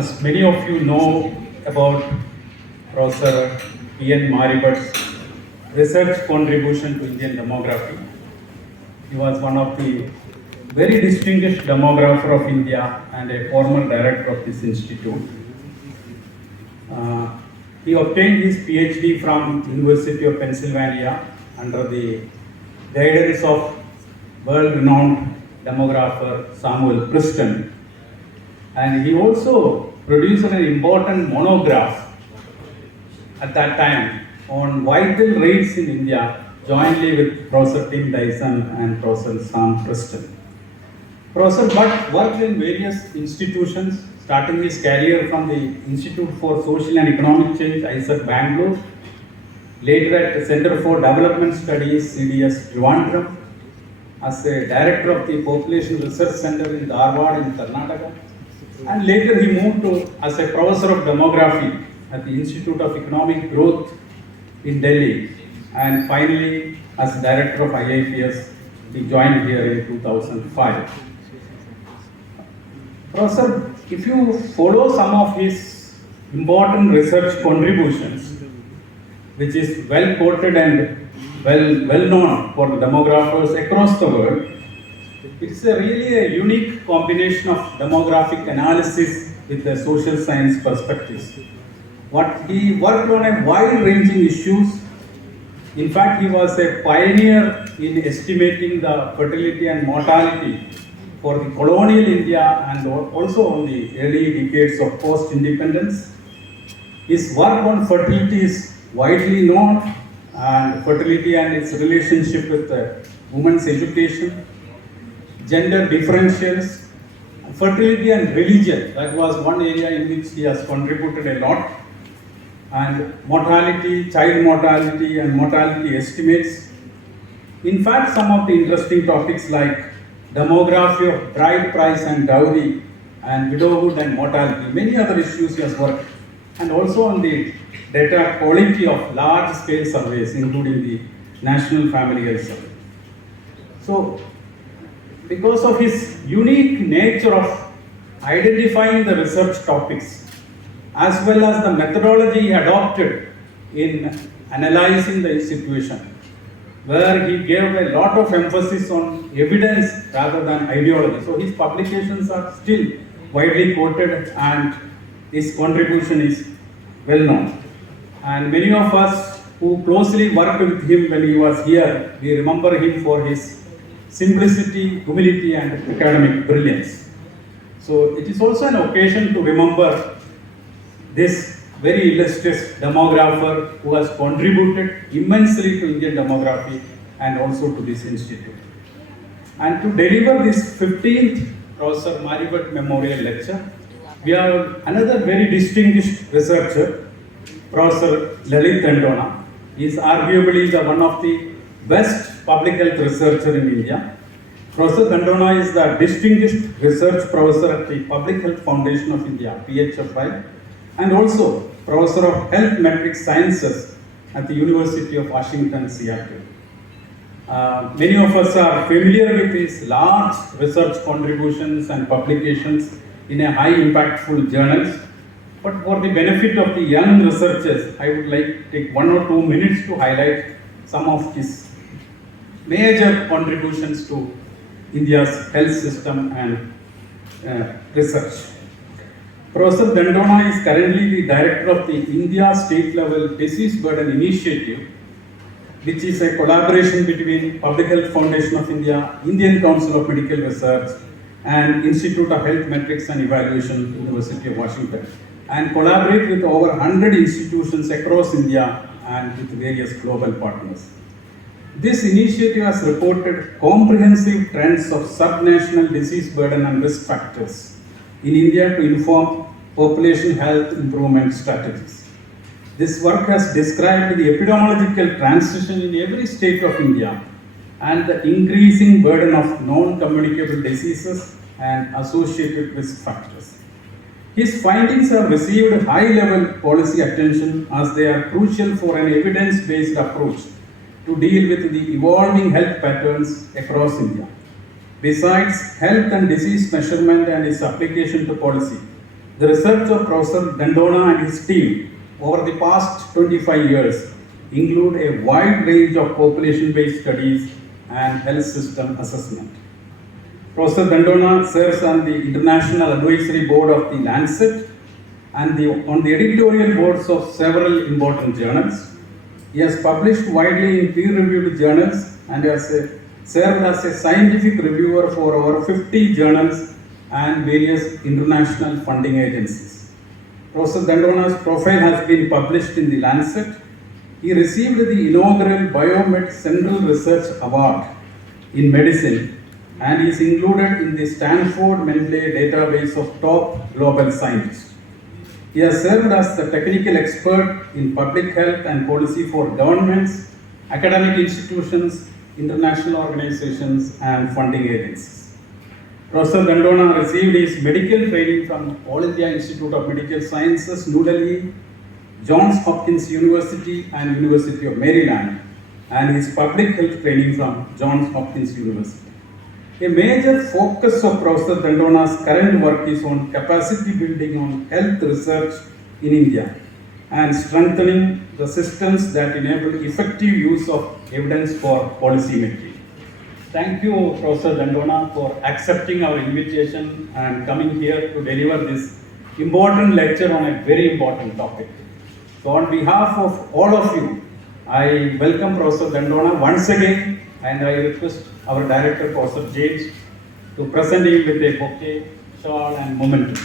As many of you know about Professor P.N.MariBhat's research contribution to Indian demography, he was one of the very distinguished demographer of India and a former director of this institute. He obtained his PhD from University of Pennsylvania under the guidance of world-renowned demographer Samuel Preston. And he also produced an important monograph at that time on vital rates in India, jointly with Professor Tim Dyson and Professor Sam Preston. Professor Bhat worked in various institutions, starting his career from the Institute for Social and Economic Change, ISER, Bangalore, later at the Center for Development Studies, CDS, Trivandrum, as a director of the Population Research Center in Dharwad in Karnataka, and later he moved to as a professor of demography at the Institute of Economic Growth in Delhi, and finally as director of IIPS. He joined here in 2005. Professor, if you follow some of his important research contributions, which is well quoted and well known for the demographers across the world, it's really a unique combination of demographic analysis with the social science perspectives. He worked on a wide-ranging issues. In fact, he was a pioneer in estimating the fertility and mortality for the colonial India and also on the early decades of post-independence. His work on fertility is widely known, and fertility and its relationship with women's education, gender differentials, fertility and religion. That was one area in which he has contributed a lot. And mortality, child mortality and mortality estimates. In fact, some of the interesting topics like demography of bride price and dowry and widowhood and mortality, many other issues he has worked, and also on the data quality of large scale surveys, including the National Family Health Survey. So, because of his unique nature of identifying the research topics, as well as the methodology he adopted in analyzing the situation, where he gave a lot of emphasis on evidence rather than ideology. So his publications are still widely quoted and his contribution is well known. And many of us who closely worked with him when he was here, we remember him for his simplicity, humility and academic brilliance. So it is also an occasion to remember this very illustrious demographer who has contributed immensely to Indian demography and also to this institute. And to deliver this 15th Prof.MariBhat Memorial Lecture, we have another very distinguished researcher, Professor Lalit Dandona. He is arguably one of the best public health researcher in India. Professor Dandona is the distinguished research professor at the Public Health Foundation of India, PHFI, and also Professor of Health Metrics Sciences at the University of Washington, Seattle. Many of us are familiar with his large research contributions and publications in a high impactful journals. But for the benefit of the young researchers, I would like to take 1 or 2 minutes to highlight some of his major contributions to India's health system and research. Professor Dandona is currently the director of the India State Level Disease Burden Initiative, which is a collaboration between Public Health Foundation of India, Indian Council of Medical Research, and Institute of Health Metrics and Evaluation, University of Washington, and collaborate with over 100 institutions across India and with various global partners. This initiative has reported comprehensive trends of subnational disease burden and risk factors in India to inform population health improvement strategies. This work has described the epidemiological transition in every state of India and the increasing burden of non-communicable diseases and associated risk factors. His findings have received high-level policy attention as they are crucial for an evidence-based approach to deal with the evolving health patterns across India. Besides health and disease measurement and its application to policy, The research of Professor Dandona and his team over the past 25 years include a wide range of population-based studies and health system assessment. Professor Dandona serves on the International Advisory Board of the Lancet and on the editorial boards of several important journals. He has published widely in peer-reviewed journals and has served as a scientific reviewer for over 50 journals and various international funding agencies. Professor Dandona's profile has been published in the Lancet. He received the inaugural BioMed Central Research Award in medicine and is included in the Stanford Mendeley Database of top global scientists. He has served as the technical expert in public health and policy for governments, academic institutions, international organizations, and funding agencies. Professor Dandona received his medical training from All India Institute of Medical Sciences, New Delhi, Johns Hopkins University, and University of Maryland, and his public health training from Johns Hopkins University. A major focus of Professor Dandona's current work is on capacity building on health research in India and strengthening the systems that enable effective use of evidence for policy making. Thank you, Professor Dandona, for accepting our invitation and coming here to deliver this important lecture on a very important topic. So on behalf of all of you, I welcome Professor Dandona once again, and I request our director, Professor James, to present him with a bouquet, shawl, and memento.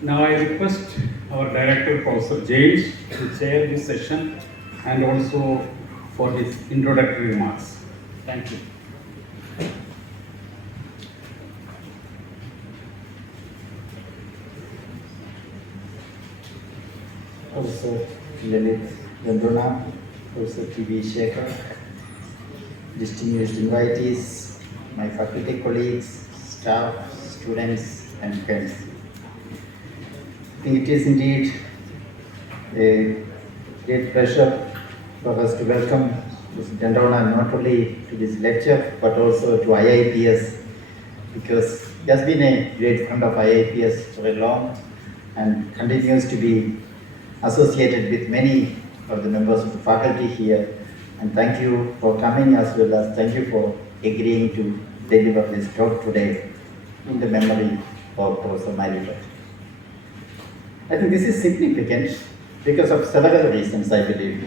Now I request our director, Professor James, to chair this session and also for his introductory remarks. Thank you. Professor Lalit Dandona, Professor T.V.Sekher, distinguished invitees, my faculty colleagues, staff, students, and friends. I think it is indeed a great pleasure for us to welcome Professor Dandona not only to this lecture but also to IIPS, because he has been a great friend of IIPS for a long and continues to be associated with many of the members of the faculty here. And thank you for coming, as well as thank you for agreeing to deliver this talk today in the memory of Prof.MariBhat. I think this is significant because of several reasons, I believe.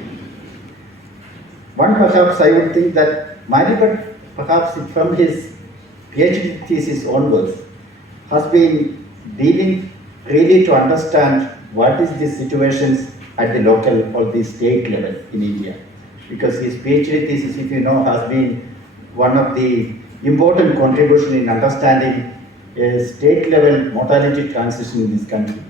One, perhaps I would think that MariBhat, perhaps from his PhD thesis onwards, has been dealing really to understand what is the situations at the local or the state level in India. Because his PhD thesis, if you know, has been one of the important contributions in understanding a state level mortality transition in this country.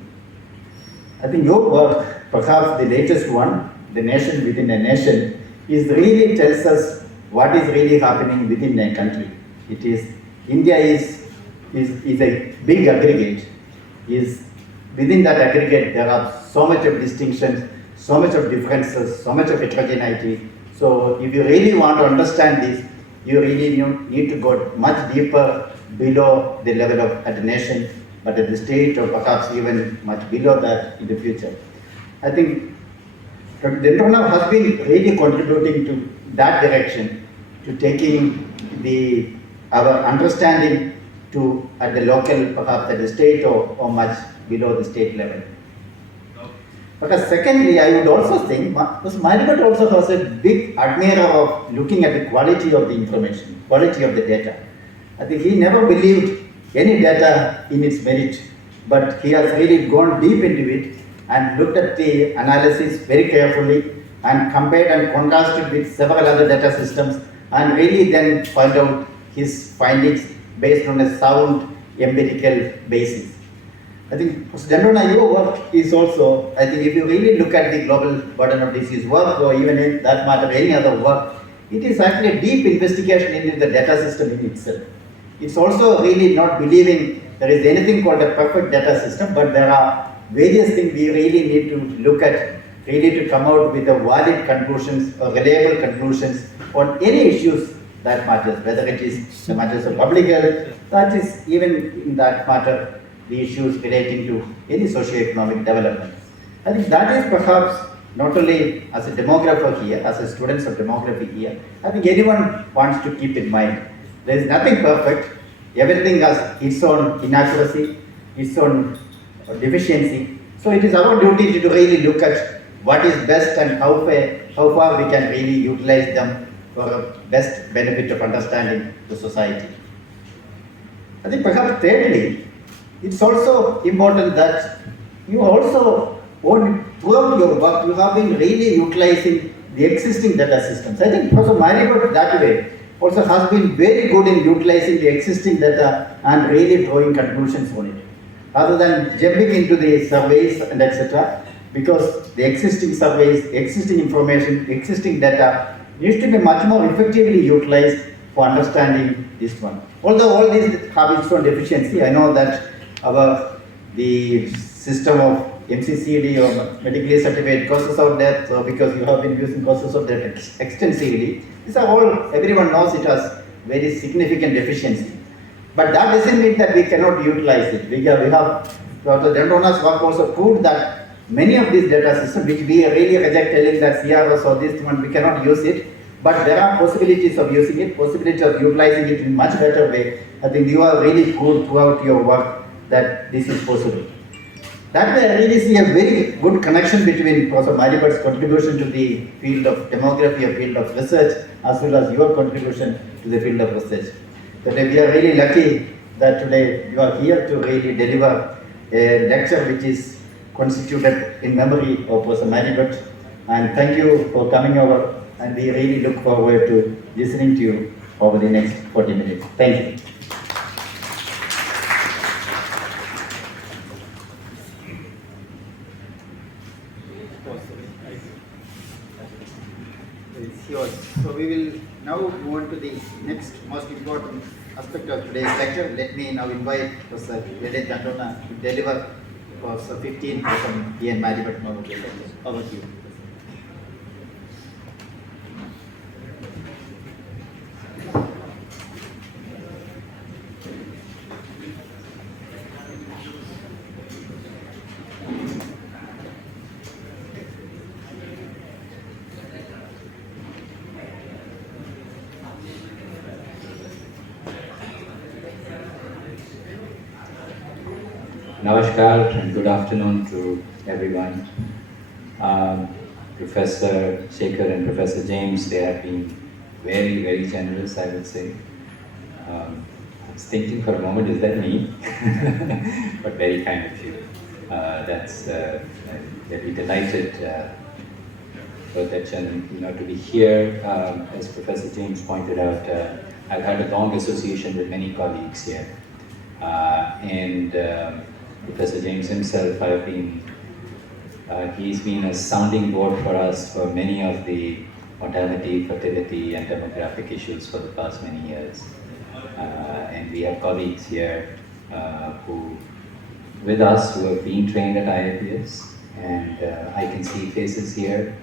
I think your work, perhaps the latest one, The Nation Within a Nation, is really tells us what is really happening within a country. It is, India is a big aggregate. Within that aggregate, there are so much of distinctions, so much of differences, so much of heterogeneity. So if you really want to understand this, you really need to go much deeper below the level of at the nation, but at the state, or perhaps even much below that in the future. I think Dandona has been really contributing to that direction, to taking our understanding to at the local, perhaps at the state, or much below the state level. Because secondly, I would also think, because MariBhat also has a big admirer of looking at the quality of the information, quality of the data. I think he never believed any data in its merit, but he has really gone deep into it and looked at the analysis very carefully and compared and contrasted with several other data systems, and really then found out his findings based on a sound empirical basis. I think, Professor Dandona, your work is also, I think if you really look at the global burden of disease work, or even in that matter, any other work, it is actually a deep investigation into the data system in itself. It's also really not believing there is anything called a perfect data system, but there are various things we really need to look at, really to come out with a valid conclusions or reliable conclusions on any issues that matters, whether it is the matters of public health, that is even in that matter, the issues relating to any socio-economic development. I think that is perhaps not only as a demographer here, as a student of demography here, I think anyone wants to keep in mind. There is nothing perfect. Everything has its own inaccuracy, its own deficiency. So it is our duty to really look at what is best and how far we can really utilize them for a best benefit of understanding the society. I think perhaps thirdly, it's also important that you also, throughout your work, you have been really utilizing the existing data systems. I think Prof.MariBhat that way also has been very good in utilizing the existing data and really drawing conclusions on it, rather than jumping into the surveys and etc. Because the existing surveys, existing information, existing data needs to be much more effectively utilized for understanding this one. Although all these have its own deficiency, I know that the system of MCCD or medically certified causes of death, so because you have been using causes of death extensively, these are all, everyone knows it has very significant deficiency. But that doesn't mean that we cannot utilize it. We have Dr. Dandona's work also proved that many of these data systems, which we really reject telling that CROs or this one, we cannot use it, but there are possibilities of using it, possibilities of utilizing it in much better way. I think you are really good throughout your work that this is possible. That way I really see a very good connection between Professor MariBhat's contribution to the field of demography, or field of research, as well as your contribution to the field of research. Today we are really lucky that today you are here to really deliver a lecture which is constituted in memory of Professor MariBhat. And thank you for coming over, and we really look forward to listening to you over the next 40 minutes. Thank you. So we will now move on to the next most important aspect of today's lecture. Let me now invite Professor Lalit Dandona to deliver Professor 15 from P.N.MariBhat Memorial Lecture. Over to you. Namaskar and good afternoon to everyone. Professor Sekher and Professor James, they have been very, very generous, I would say. I was thinking for a moment, is that me? But very kind of you. I'm very delighted for that to be here. As Professor James pointed out, I've had a long association with many colleagues here. Professor James himself, he's been a sounding board for us for many of the mortality, fertility, and demographic issues for the past many years. And we have colleagues here who have been trained at IIPS, and I can see faces here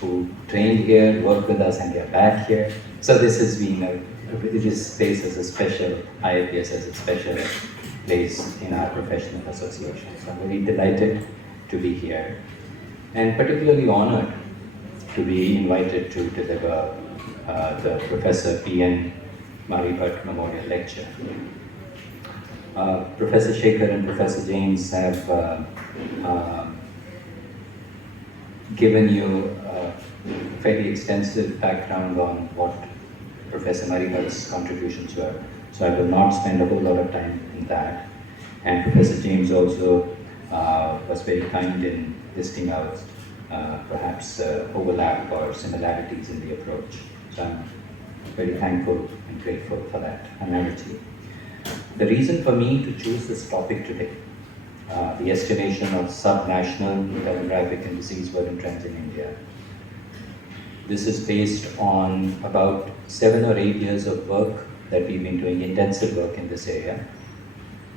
who trained here, worked with us, and they're back here. So this has been a religious space as a special, IIPS as a special place in our professional association. So I'm very delighted to be here, and particularly honored to be invited to deliver the Professor P.N.MariBhat Memorial Lecture. Professor Sekher and Professor James have given you a fairly extensive background on what Professor MariBhat's contributions were. So I will not spend a whole lot of time in that. And Professor James also was very kind in listing out perhaps overlap or similarities in the approach. So I'm very thankful and grateful for that analogy. the reason for me to choose this topic today, the estimation of subnational demographic and disease burden trends in India. This is based on about 7 or 8 years of work that we've been doing, intensive work in this area.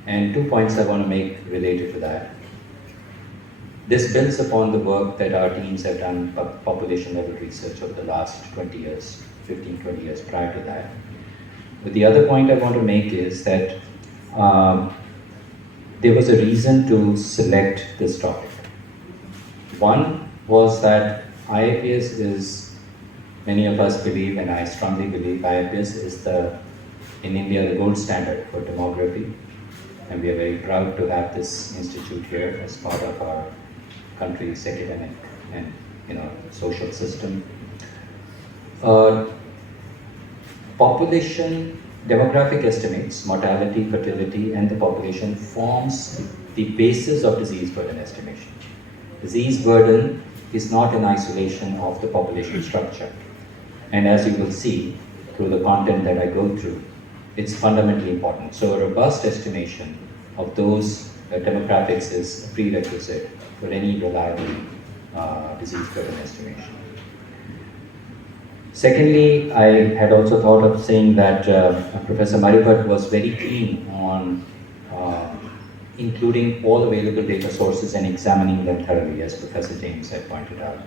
And 2 points I want to make related to that. This builds upon the work that our teams have done, population level research over the last 20 years, 15, 20 years prior to that. But the other point I want to make is that there was a reason to select this topic. One was that IIPS is, many of us believe, and I strongly believe, IIPS is in India, the gold standard for demography. And we are very proud to have this institute here as part of our country's academic and social system. Population demographic estimates, mortality, fertility, and the population forms the basis of disease burden estimation. Disease burden is not in isolation of the population structure. And as you will see through the content that I go through, it's fundamentally important. So a robust estimation of those demographics is a prerequisite for any reliable disease burden estimation. Secondly, I had also thought of saying that Professor MariBhat was very keen on including all available data sources and examining them thoroughly, as Professor James had pointed out.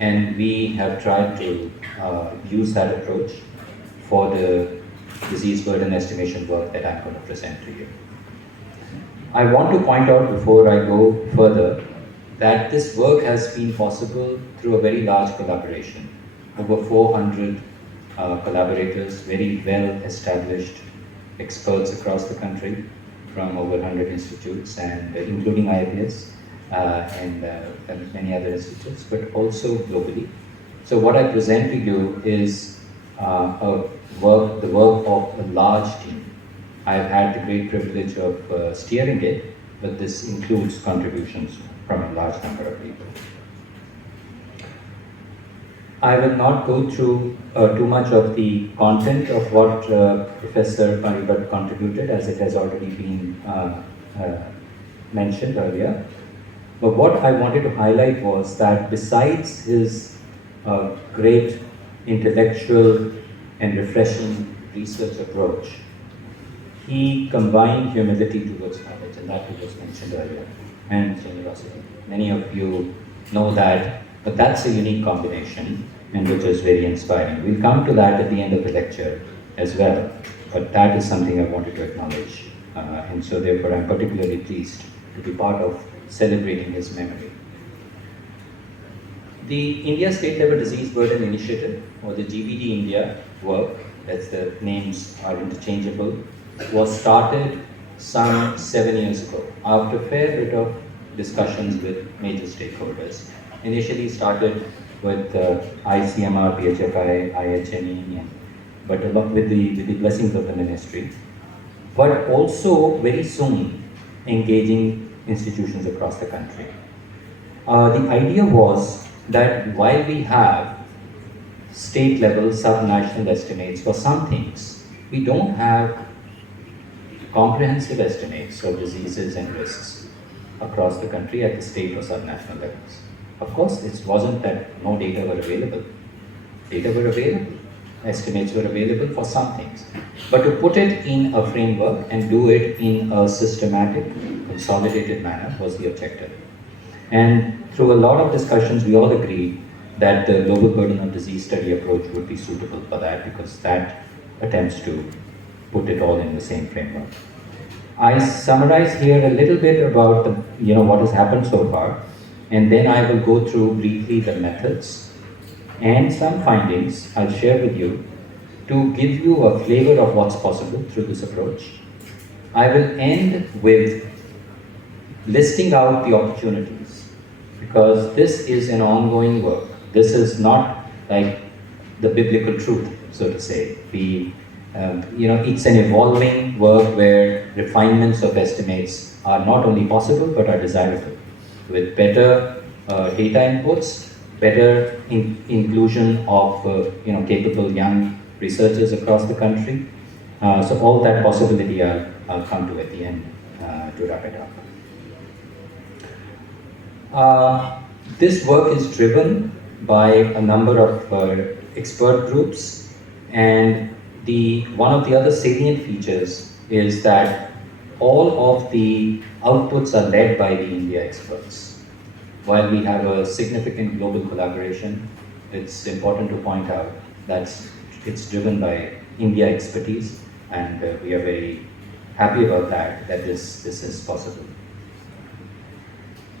And we have tried to use that approach for the disease burden estimation work that I'm going to present to you. I want to point out before I go further that this work has been possible through a very large collaboration. Over 400 collaborators, very well established experts across the country from over 100 institutes, and including IIPS and many other institutes, but also globally. So what I present to you is the work of a large team. I've had the great privilege of steering it, but this includes contributions from a large number of people. I will not go through too much of the content of what Professor MariBhat contributed, as it has already been mentioned earlier. But what I wanted to highlight was that besides his great intellectual and refreshing research approach, he combined humility towards knowledge, and that was mentioned earlier, and generosity. Many of you know that, but that's a unique combination, and which is very inspiring. We'll come to that at the end of the lecture as well, but that is something I wanted to acknowledge. And so therefore I'm particularly pleased to be part of celebrating his memory. The India State Level Disease Burden Initiative, or the GDB India work, that's the names are interchangeable, was started some 7 years ago after a fair bit of discussions with major stakeholders. Initially started with ICMR, PHFI, IHME, but along with the blessings of the ministry, but also very soon engaging institutions across the country. The idea was that while we have state level subnational estimates for some things, we don't have comprehensive estimates of diseases and risks across the country at the state or subnational levels. Of course, it wasn't that no data were available. Data were available, estimates were available for some things. But to put it in a framework and do it in a systematic, consolidated manner was the objective. And through a lot of discussions, we all agreed that the global burden of disease study approach would be suitable for that, because that attempts to put it all in the same framework. I summarize here a little bit about what has happened so far, and then I will go through briefly the methods and some findings I'll share with you to give you a flavor of what's possible through this approach. I will end with listing out the opportunities, because this is an ongoing work. This is not like the biblical truth, so to say. It's an evolving work where refinements of estimates are not only possible but are desirable, with better data inputs, better inclusion of capable young researchers across the country, So all that possibility I'll come to at the end to wrap it up. This work is driven by a number of expert groups, and one of the other salient features is that all of the outputs are led by the India experts. While we have a significant global collaboration, it's important to point out that it's driven by India expertise, and we are very happy about that this is possible.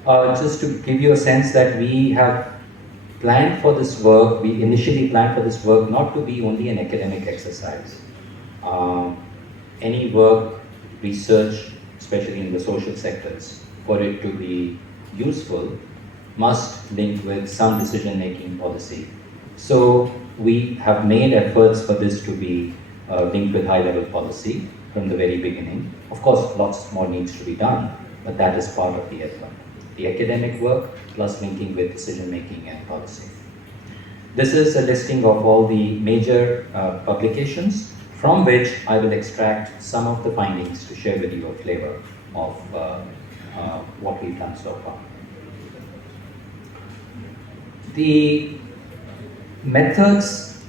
Just to give you a sense that we have planned for this work, we initially planned for this work not to be only an academic exercise. Any work, research, especially in the social sectors, for it to be useful, must link with some decision-making policy. So we have made efforts for this to be linked with high-level policy from the very beginning. Of course, lots more needs to be done, but that is part of the effort. The academic work plus linking with decision-making and policy. This is a listing of all the major publications from which I will extract some of the findings to share with you a flavor of what we've done so far. The methods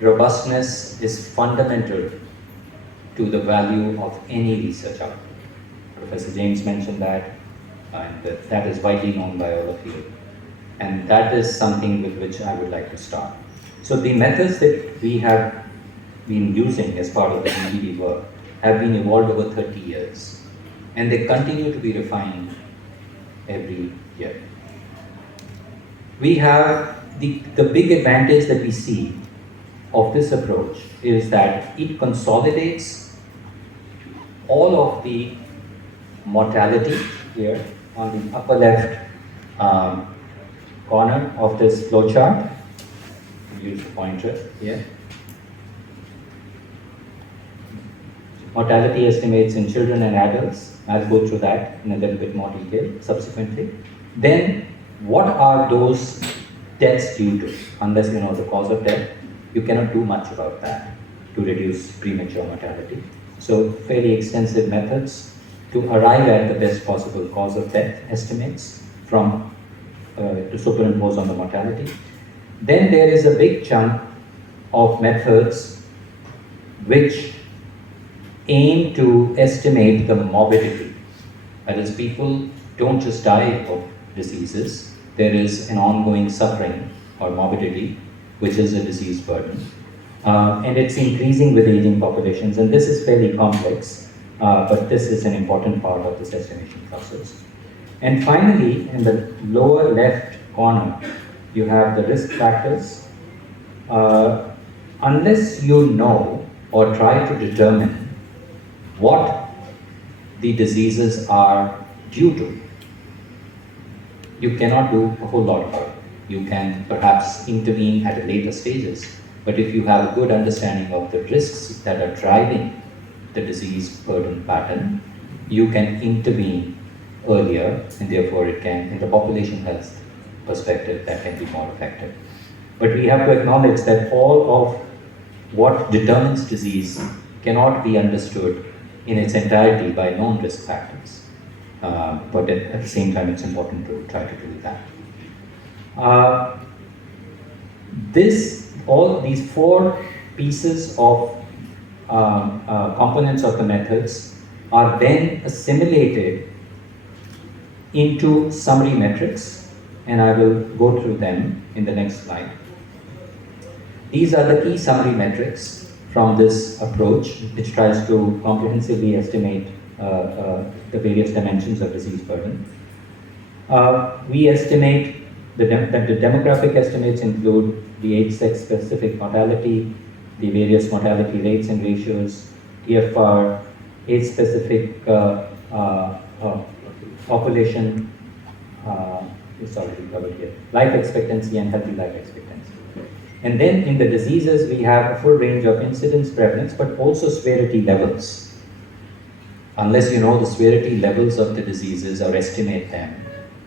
robustness is fundamental to the value of any research output. Professor James mentioned that, and that is widely known by all of you. And that is something with which I would like to start. So the methods that we have been using as part of the GDB work have been evolved over 30 years, and they continue to be refined every year. We have the big advantage that we see of this approach is that it consolidates all of the mortality here on the upper left corner of this flowchart. Use the pointer here. Mortality estimates in children and adults. I'll go through that in a little bit more detail subsequently. Then, what are those deaths due to? Unless you know the cause of death, you cannot do much about that to reduce premature mortality. So, fairly extensive methods to arrive at the best possible cause of death estimates from to superimpose on the mortality. Then there is a big chunk of methods which aim to estimate the morbidity. That is, people don't just die of diseases, there is an ongoing suffering or morbidity, which is a disease burden. And it's increasing with aging populations, and this is fairly complex, but this is an important part of this estimation process. And finally, in the lower left corner, you have the risk factors. Unless you know or try to determine what the diseases are due to, you cannot do a whole lot about it. You can perhaps intervene at later stages, but if you have a good understanding of the risks that are driving the disease burden pattern, you can intervene earlier, and therefore it can, in the population health perspective, that can be more effective. But we have to acknowledge that all of what determines disease cannot be understood in its entirety by known risk factors. But at the same time, it's important to try to do that. All these four pieces of components of the methods are then assimilated into summary metrics, and I will go through them in the next slide. These are the key summary metrics from this approach, which tries to comprehensively estimate the various dimensions of disease burden. We estimate that the demographic estimates include the age-sex specific mortality, the various mortality rates and ratios, TFR, age-specific population, it's already covered here, life expectancy and healthy life expectancy. And then in the diseases, we have a full range of incidence, prevalence, but also severity levels. Unless you know the severity levels of the diseases or estimate them,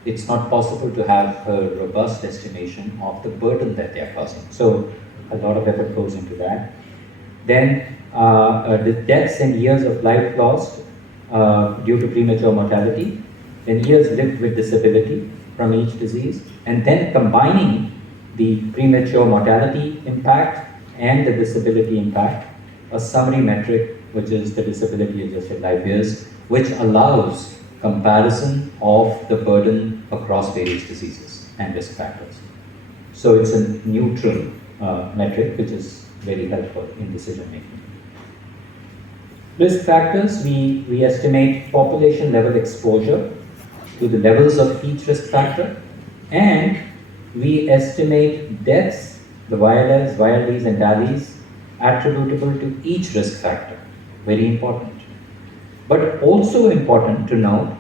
it's not possible to have a robust estimation of the burden that they are causing. So a lot of effort goes into that. then the deaths and years of life lost due to premature mortality, then years lived with disability from each disease, and then combining the premature mortality impact and the disability impact, a summary metric, which is the disability adjusted life years, which allows comparison of the burden across various diseases and risk factors. So it's a neutral metric, which is very helpful in decision making. Risk factors, we estimate population level exposure to the levels of each risk factor, and we estimate deaths, the YLS, YLDs and DALIs attributable to each risk factor. Very important. But also important to note,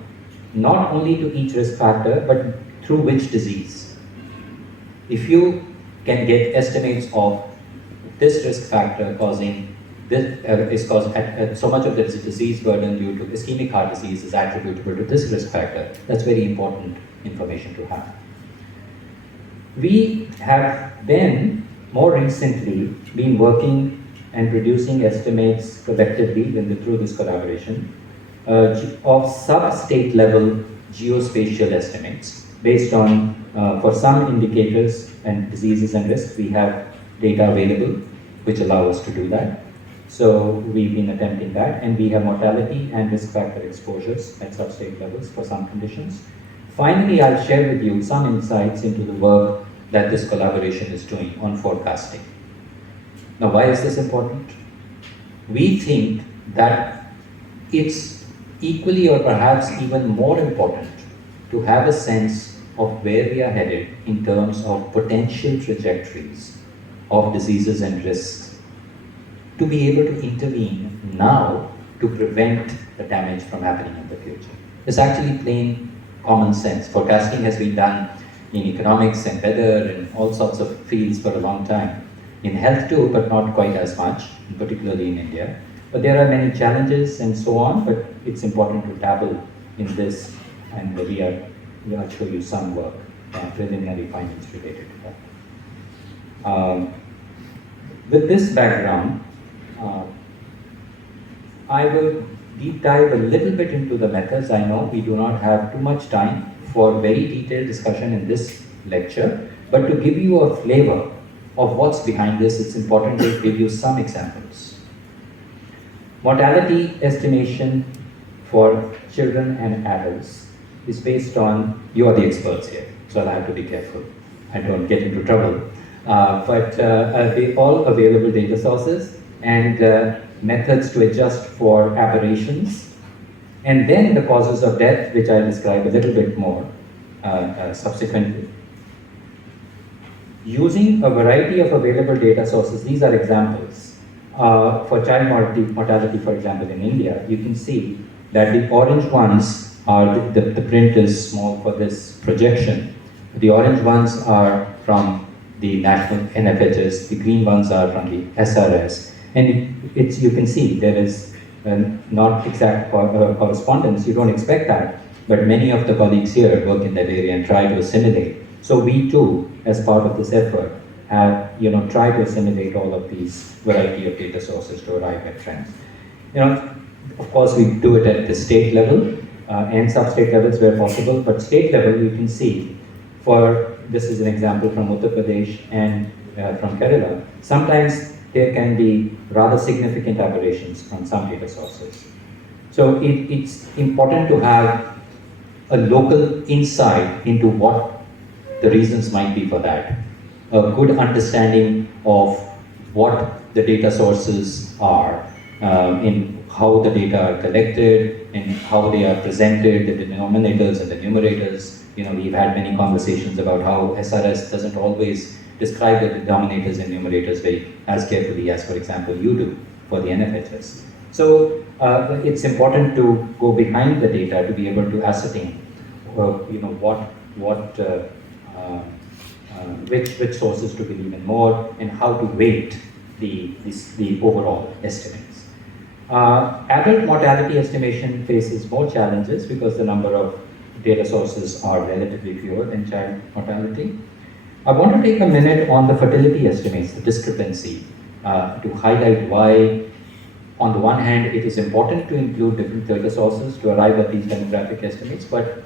not only to each risk factor, but through which disease. If you can get estimates of this risk factor causing this is caused so much of the disease burden due to ischemic heart disease is attributable to this risk factor, that's very important information to have. We have then more recently been working and producing estimates collectively through this collaboration of sub-state level geospatial estimates based on, for some indicators and diseases and risks, we have data available which allow us to do that. So we've been attempting that, and we have mortality and risk factor exposures at sub-state levels for some conditions. Finally, I'll share with you some insights into the work that this collaboration is doing on forecasting. Now, why is this important? We think that it's equally or perhaps even more important to have a sense of where we are headed in terms of potential trajectories of diseases and risks, to be able to intervene now to prevent the damage from happening in the future. It's actually plain common sense. Forecasting has been done in economics and weather and all sorts of fields for a long time. In health too, but not quite as much, particularly in India. But there are many challenges and so on, but it's important to dabble in this, and I'll show you some work, preliminary findings related to that. With this background, I will deep dive a little bit into the methods. I know we do not have too much time for very detailed discussion in this lecture, but to give you a flavor of what's behind this, it's important to give you some examples. Mortality estimation for children and adults is based on, you are the experts here, so I have to be careful I don't get into trouble. All available data sources and methods to adjust for aberrations, and then the causes of death, which I'll describe a little bit more subsequently. Using a variety of available data sources, these are examples. For child mortality, for example, in India, you can see that the orange ones are, the print is small for this projection. The orange ones are from the national NFHS, the green ones are from the SRS. And you can see there is not exact correspondence, you don't expect that, but many of the colleagues here work in that area and try to assimilate. So we too, as part of this effort, have tried to assimilate all of these variety of data sources to arrive at trends. Of course, we do it at the state level and sub-state levels where possible, but state level you can see, this is an example from Uttar Pradesh and from Kerala. Sometimes there can be rather significant aberrations from some data sources. So it's important to have a local insight into what the reasons might be for that. A good understanding of what the data sources are, in how the data are collected, and how they are presented, the denominators and the numerators. We've had many conversations about how SRS doesn't always describe the denominators and numerators as carefully as, for example, you do for the NFHS. So it's important to go behind the data to be able to ascertain, which sources to believe in more and how to weight the overall estimates. Adult mortality estimation faces more challenges because the number of data sources are relatively fewer than child mortality. I want to take a minute on the fertility estimates, the discrepancy to highlight why, on the one hand, it is important to include different data sources to arrive at these demographic estimates, but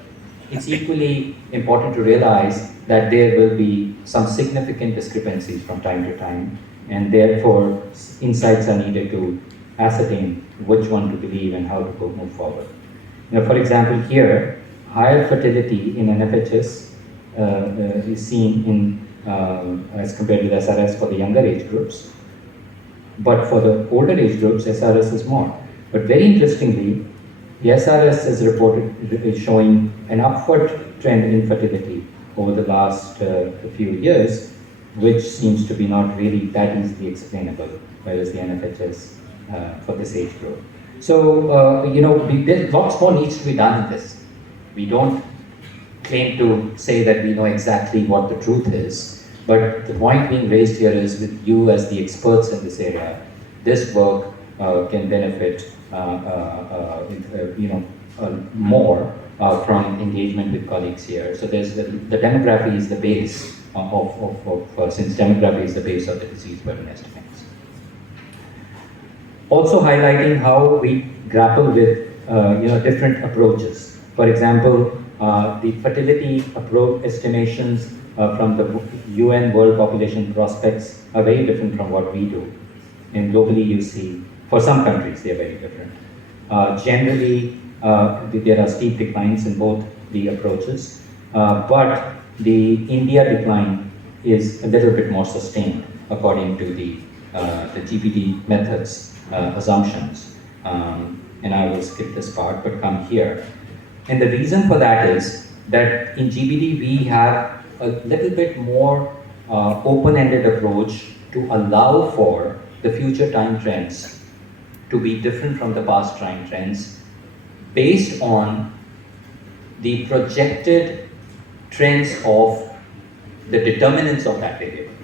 it's equally important to realize that there will be some significant discrepancies from time to time, and therefore insights are needed to ascertain which one to believe and how to move forward. Now, for example, here, higher fertility in NFHS is seen in, as compared with SRS for the younger age groups, but for the older age groups, SRS is more. But very interestingly, the SRS is reported showing an upward trend in fertility over the last few years, which seems to be not really that easily explainable, whereas the NFHS for this age group. So, lots more needs to be done in this. We don't claim to say that we know exactly what the truth is, but the point being raised here is, with you as the experts in this area, this work can benefit more from engagement with colleagues here. So there's the demography is the base since demography is the base of the disease burden estimates. Also highlighting how we grapple with different approaches. For example, the fertility approach estimations from the UN World Population Prospects are very different from what we do. And globally, you see, for some countries, they are very different. Generally, there are steep declines in both the approaches, but the India decline is a little bit more sustained according to the GBD methods assumptions. And I will skip this part, but come here. And the reason for that is that in GBD, we have a little bit more open-ended approach to allow for the future time trends to be different from the past time trends based on the projected trends of the determinants of that variable.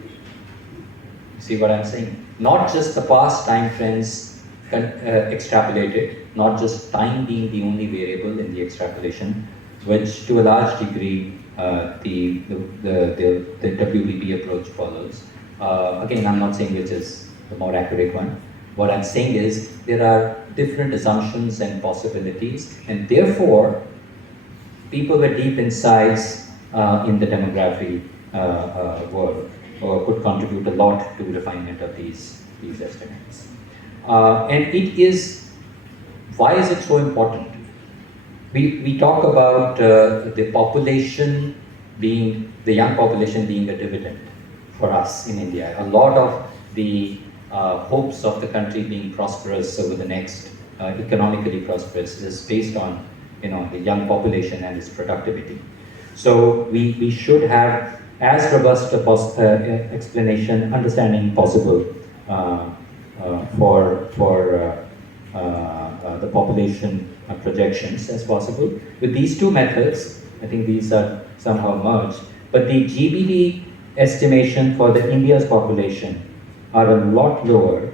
See what I'm saying? Not just the past time trends extrapolated, not just time being the only variable in the extrapolation, which to a large degree the WBB approach follows. Again, I'm not saying which is the more accurate one. What I'm saying is there are different assumptions and possibilities, and therefore people with deep insights in the demography world could contribute a lot to refinement of these estimates. And it is, why is it so important? We talk about the population being, the young population being a dividend for us in India. A lot of the hopes of the country being prosperous over the next, economically prosperous, is based on the young population and its productivity. So we should have as robust a explanation, understanding possible for the population projections as possible. With these two methods, I think these are somehow merged, but the GBD estimation for the India's population are a lot lower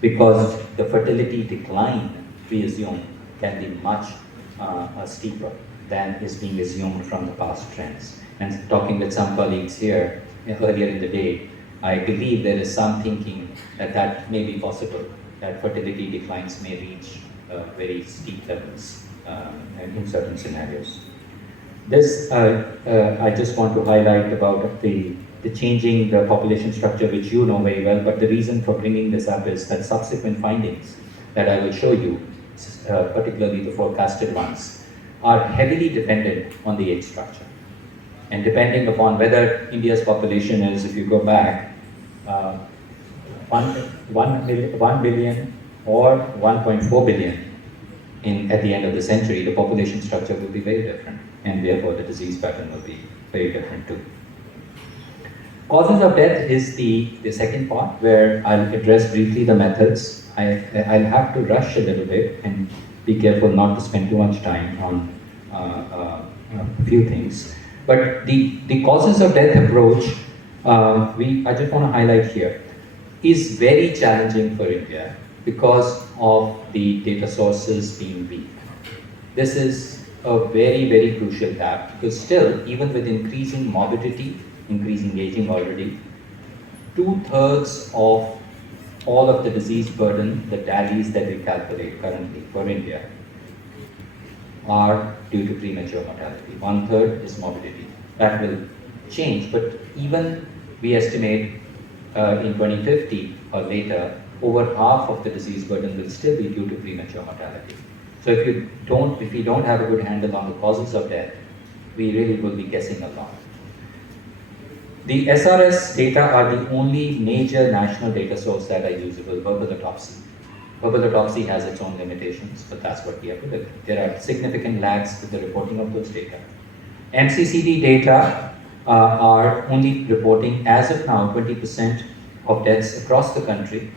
because the fertility decline, we assume, can be much steeper than is being assumed from the past trends. And talking with some colleagues here earlier in the day, I believe there is some thinking that may be possible, that fertility declines may reach very steep levels in certain scenarios. This, I just want to highlight about the changing the population structure, which you know very well, but the reason for bringing this up is that subsequent findings that I will show you, particularly the forecasted ones, are heavily dependent on the age structure. And depending upon whether India's population is, if you go back, 1 billion or 1.4 billion at the end of the century, the population structure will be very different, and therefore the disease pattern will be very different too. Causes of death is the second part, where I'll address briefly the methods. I'll have to rush a little bit and be careful not to spend too much time on a few things. But the causes of death approach, I just want to highlight here, is very challenging for India because of the data sources being weak. This is a very, very crucial gap, because still, even with increasing morbidity, increasing aging already, 2/3 of all of the disease burden, the tallies that we calculate currently for India are due to premature mortality. 1/3 is morbidity. That will change, but even we estimate in 2050 or later, over half of the disease burden will still be due to premature mortality. So if we don't have a good handle on the causes of death, we really will be guessing a lot. The SRS data are the only major national data source that are usable. Verbal autopsy. Verbal autopsy has its own limitations, but that's what we have to do. There are significant lags with the reporting of those data. MCCD data are only reporting, as of now, 20% of deaths across the country,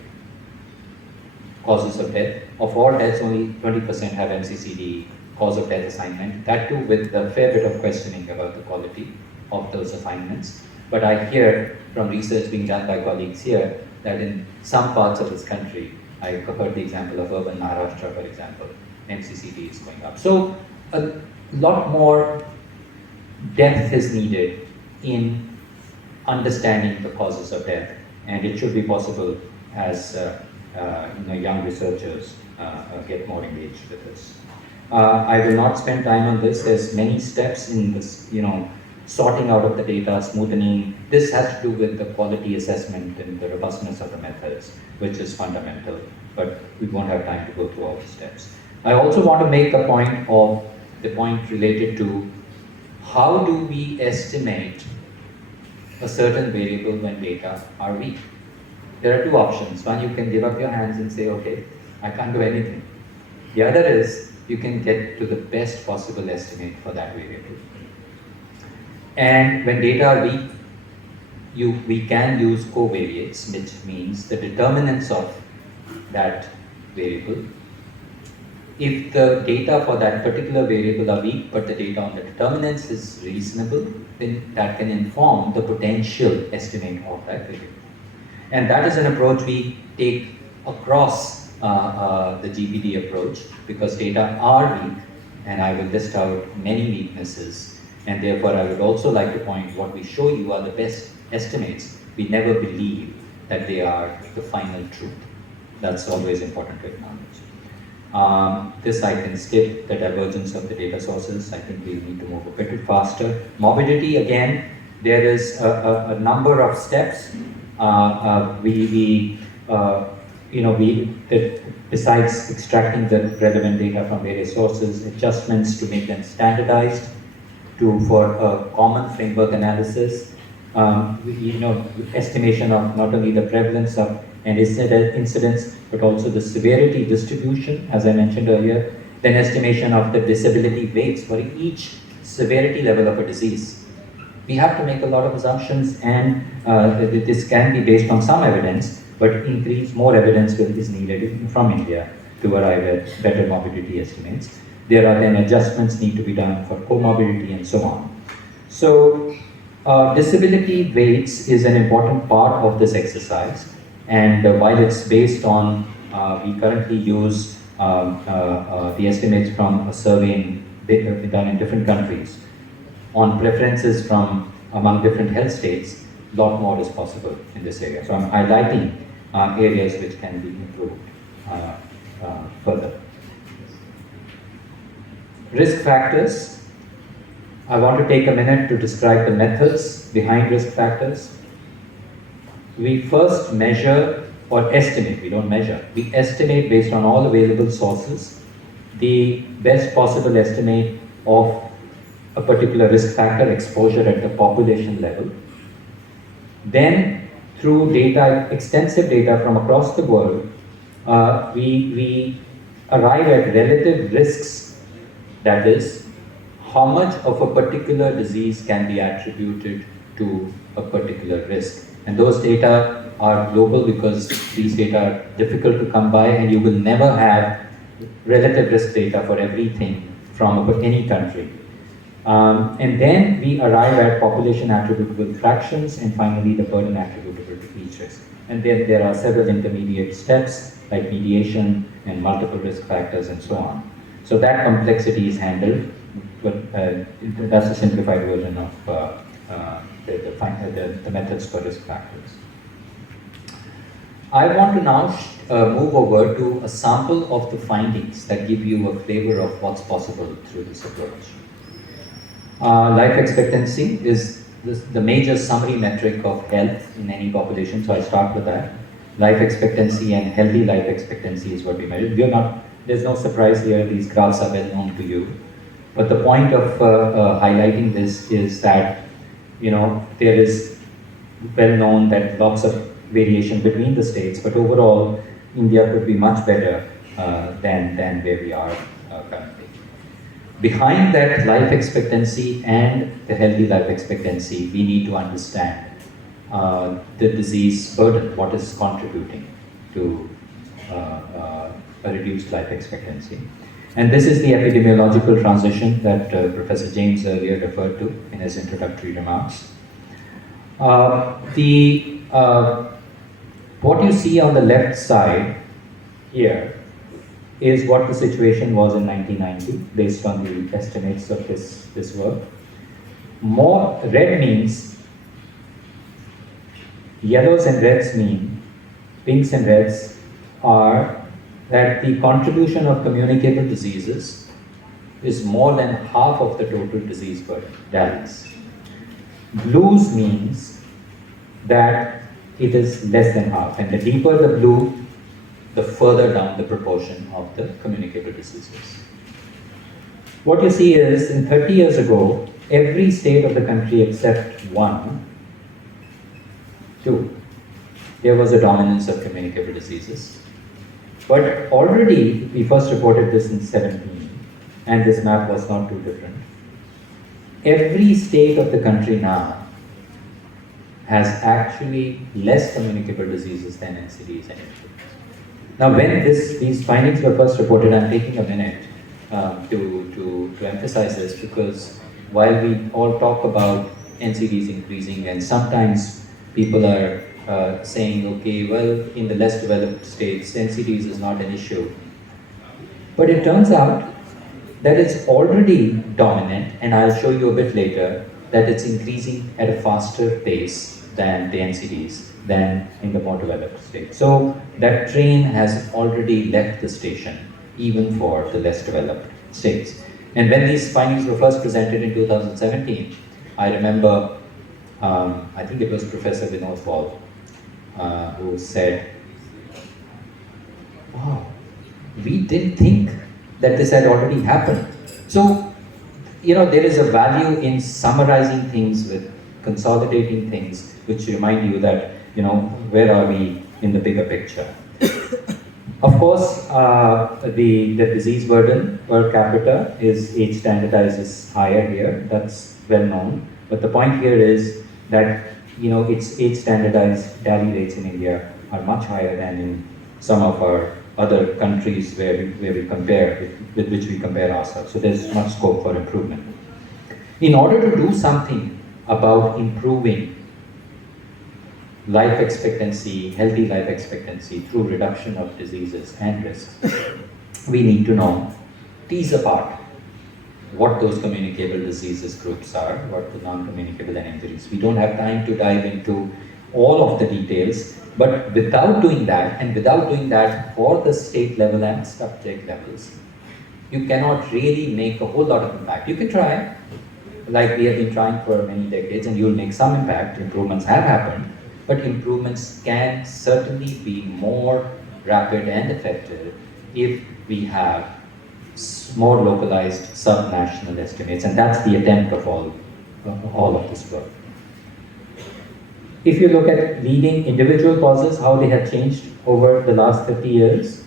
causes of death. Of all deaths, only 20% have MCCD cause of death assignment. That too with a fair bit of questioning about the quality of those assignments. But I hear from research being done by colleagues here that in some parts of this country, I heard the example of urban Maharashtra, for example, MCCD is going up. So a lot more depth is needed in understanding the causes of death, and it should be possible as young researchers get more engaged with this. I will not spend time on this. There's many steps in this, sorting out of the data, smoothing. This has to do with the quality assessment and the robustness of the methods, which is fundamental, but we won't have time to go through all the steps. I also want to make a point related to how do we estimate a certain variable when data are weak. There are two options. One, you can give up your hands and say, okay, I can't do anything. The other is you can get to the best possible estimate for that variable. And when data are weak, we can use covariates, which means the determinants of that variable. If the data for that particular variable are weak, but the data on the determinants is reasonable, then that can inform the potential estimate of that variable. And that is an approach we take across the GPD approach, because data are weak, and I will list out many weaknesses. And therefore, I would also like to point what we show you are the best estimates. We never believe that they are the final truth. That's always important to acknowledge. This I can skip, the divergence of the data sources. I think we need to move a bit faster. Morbidity, again, there is a number of steps. Besides extracting the relevant data from various sources, adjustments to make them standardized, for a common framework analysis, estimation of not only the prevalence of an incidence, but also the severity distribution, as I mentioned earlier, then estimation of the disability weights for each severity level of a disease. We have to make a lot of assumptions, and this can be based on some evidence, but more evidence is needed from India to arrive at better morbidity estimates. There are then adjustments need to be done for comorbidity and so on. So disability weights is an important part of this exercise, and while it's based on, we currently use the estimates from a survey done in different countries on preferences from among different health states. A lot more is possible in this area. So I'm highlighting areas which can be improved further. Risk factors. I want to take a minute to describe the methods behind risk factors. We first measure or estimate, we don't measure, we estimate based on all available sources the best possible estimate of a particular risk factor exposure at the population level. Then through data, extensive data from across the world, we arrive at relative risks. That is, how much of a particular disease can be attributed to a particular risk. And those data are global because these data are difficult to come by, and you will never have relative risk data for everything from any country. And then we arrive at population attributable fractions, and finally the burden attributable to each risk. And then there are several intermediate steps like mediation and multiple risk factors and so on. So that complexity is handled, but that's a simplified version of the methods for risk factors. I want to now move over to a sample of the findings that give you a flavor of what's possible through this approach. Life expectancy is the major summary metric of health in any population, so I start with that. Life expectancy and healthy life expectancy is what we measure. There's no surprise here, these graphs are well known to you. But the point of highlighting this is that, there is well known that lots of variation between the states, but overall, India could be much better than where we are currently. Behind that life expectancy and the healthy life expectancy, we need to understand the disease burden, what is contributing to a reduced life expectancy. And this is the epidemiological transition that Professor James earlier referred to in his introductory remarks. What you see on the left side here is what the situation was in 1990 based on the estimates of this work. More red means, yellows and reds mean, pinks and reds are that the contribution of communicable diseases is more than half of the total disease burden, DALYs. Blues means that it is less than half, and the deeper the blue, the further down the proportion of the communicable diseases. What you see is, in 30 years ago, every state of the country except two, there was a dominance of communicable diseases. But already, we first reported this in 17, and this map was not too different. Every state of the country now has actually less communicable diseases than NCDs and NCDs. Now, when these findings were first reported, I'm taking a minute to emphasize this, because while we all talk about NCDs increasing, and sometimes people are saying, okay, well, in the less developed states, NCDs is not an issue. But it turns out that it's already dominant, and I'll show you a bit later that it's increasing at a faster pace than the NCDs, than in the more developed states. So that train has already left the station, even for the less developed states. And when these findings were first presented in 2017, I remember, I think it was Professor Vinod Paul, who said, wow, we didn't think that this had already happened. So, there is a value in summarizing things with consolidating things, which remind you that, where are we in the bigger picture. Of course, the disease burden per capita is age standardized is higher here, that's well known. But the point here is that its age standardized DALY rates in India are much higher than in some of our other countries where we compare, with which we compare ourselves. So there's much scope for improvement. In order to do something about improving life expectancy, healthy life expectancy through reduction of diseases and risks, we need to know, tease apart what those communicable diseases groups are, what the non-communicable and injuries. We don't have time to dive into all of the details, but without doing that, and without doing that for the state level and subject levels, you cannot really make a whole lot of impact. You can try, like we have been trying for many decades, and you'll make some impact. Improvements have happened, but improvements can certainly be more rapid and effective if we have more localized subnational estimates, and that's the attempt of all of this work. If you look at leading individual causes, how they have changed over the last 30 years,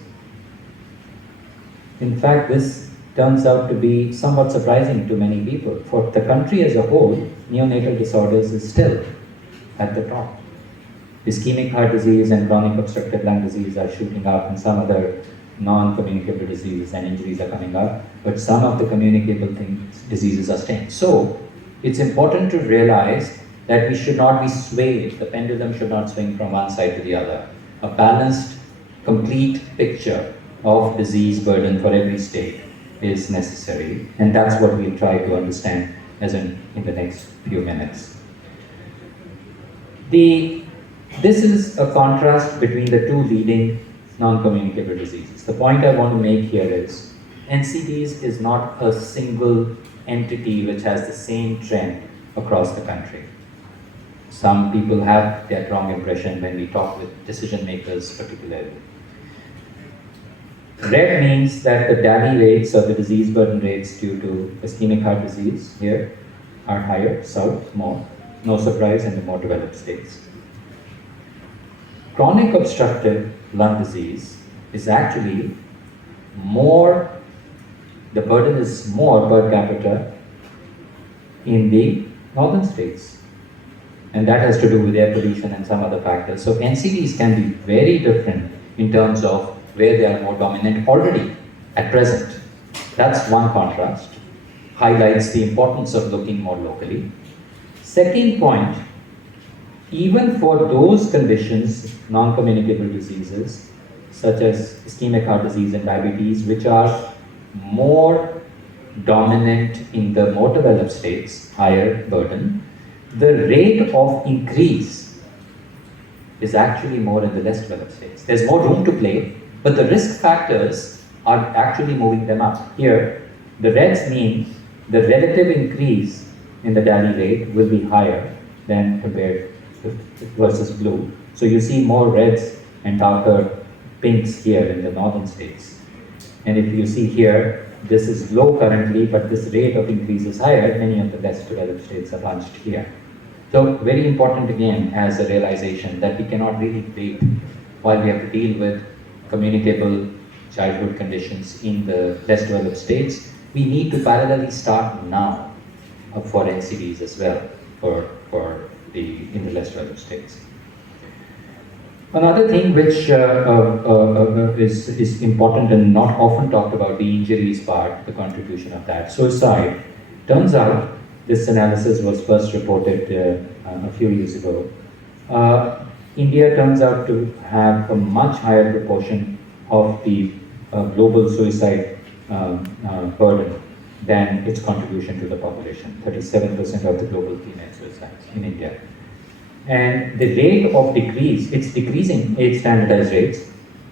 in fact, this turns out to be somewhat surprising to many people. For the country as a whole, neonatal disorders is still at the top. Ischemic heart disease and chronic obstructive lung disease are shooting up, and some other non-communicable diseases and injuries are coming up, but some of the communicable diseases are staying. So, it's important to realize that we should not be swayed, the pendulum should not swing from one side to the other. A balanced, complete picture of disease burden for every state is necessary, and that's what we'll try to understand in the next few minutes. The This is a contrast between the two leading non-communicable diseases. The point I want to make here is NCDs is not a single entity which has the same trend across the country. Some people have that wrong impression when we talk with decision makers particularly. Red means that the DALY rates or the disease burden rates due to ischemic heart disease here are higher, south more, no surprise in the more developed states. Chronic obstructive lung disease is actually more, the burden is more per capita in the northern states. And that has to do with air pollution and some other factors. So NCDs can be very different in terms of where they are more dominant already at present. That's one contrast, highlights the importance of looking more locally. Second point, even for those conditions, non-communicable diseases, such as ischemic heart disease and diabetes, which are more dominant in the more developed states, higher burden, the rate of increase is actually more in the less developed states. There's more room to play, but the risk factors are actually moving them up. Here, the reds mean the relative increase in the DALY rate will be higher than compared versus blue. So you see more reds and darker pinks here in the northern states. And if you see here, this is low currently, but this rate of increase is higher. Many of the less developed states are bunched here. So very important again as a realization that we cannot really wait while we have to deal with communicable childhood conditions in the less developed states. We need to parallelly start now for NCDs as well in the less developed states. Another thing which is important and not often talked about, the injuries part, the contribution of that. Suicide. Turns out, this analysis was first reported a few years ago. India turns out to have a much higher proportion of the global suicide burden than its contribution to the population, 37% of the global female suicides in India. And the rate of decrease, it's decreasing age standardized rates,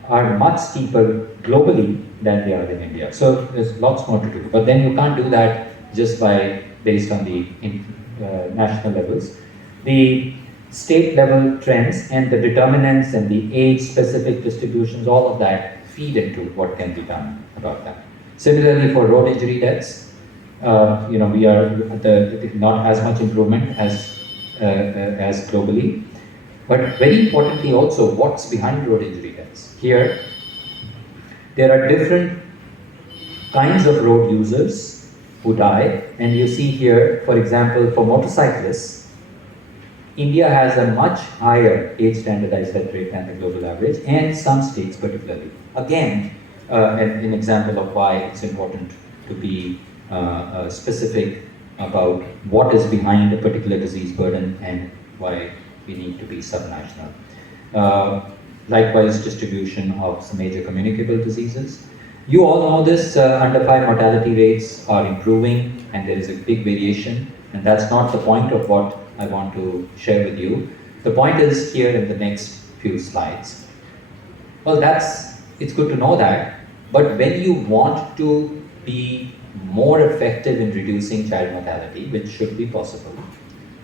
are much steeper globally than they are in India. So there's lots more to do. But then you can't do that just based on the national levels. The state level trends and the determinants and the age specific distributions, all of that feed into what can be done about that. Similarly, for road injury deaths, we are not as much improvement as globally, but very importantly also, what's behind road injury deaths? Here, there are different kinds of road users who die, and you see here, for example, for motorcyclists, India has a much higher age standardized death rate than the global average, and some states particularly. Again, an example of why it's important to be specific about what is behind a particular disease burden and why we need to be subnational. Likewise, distribution of some major communicable diseases. You all know this, under 5 mortality rates are improving and there is a big variation, and that's not the point of what I want to share with you. The point is here in the next few slides. Well, it's good to know that, but when you want to be more effective in reducing child mortality, which should be possible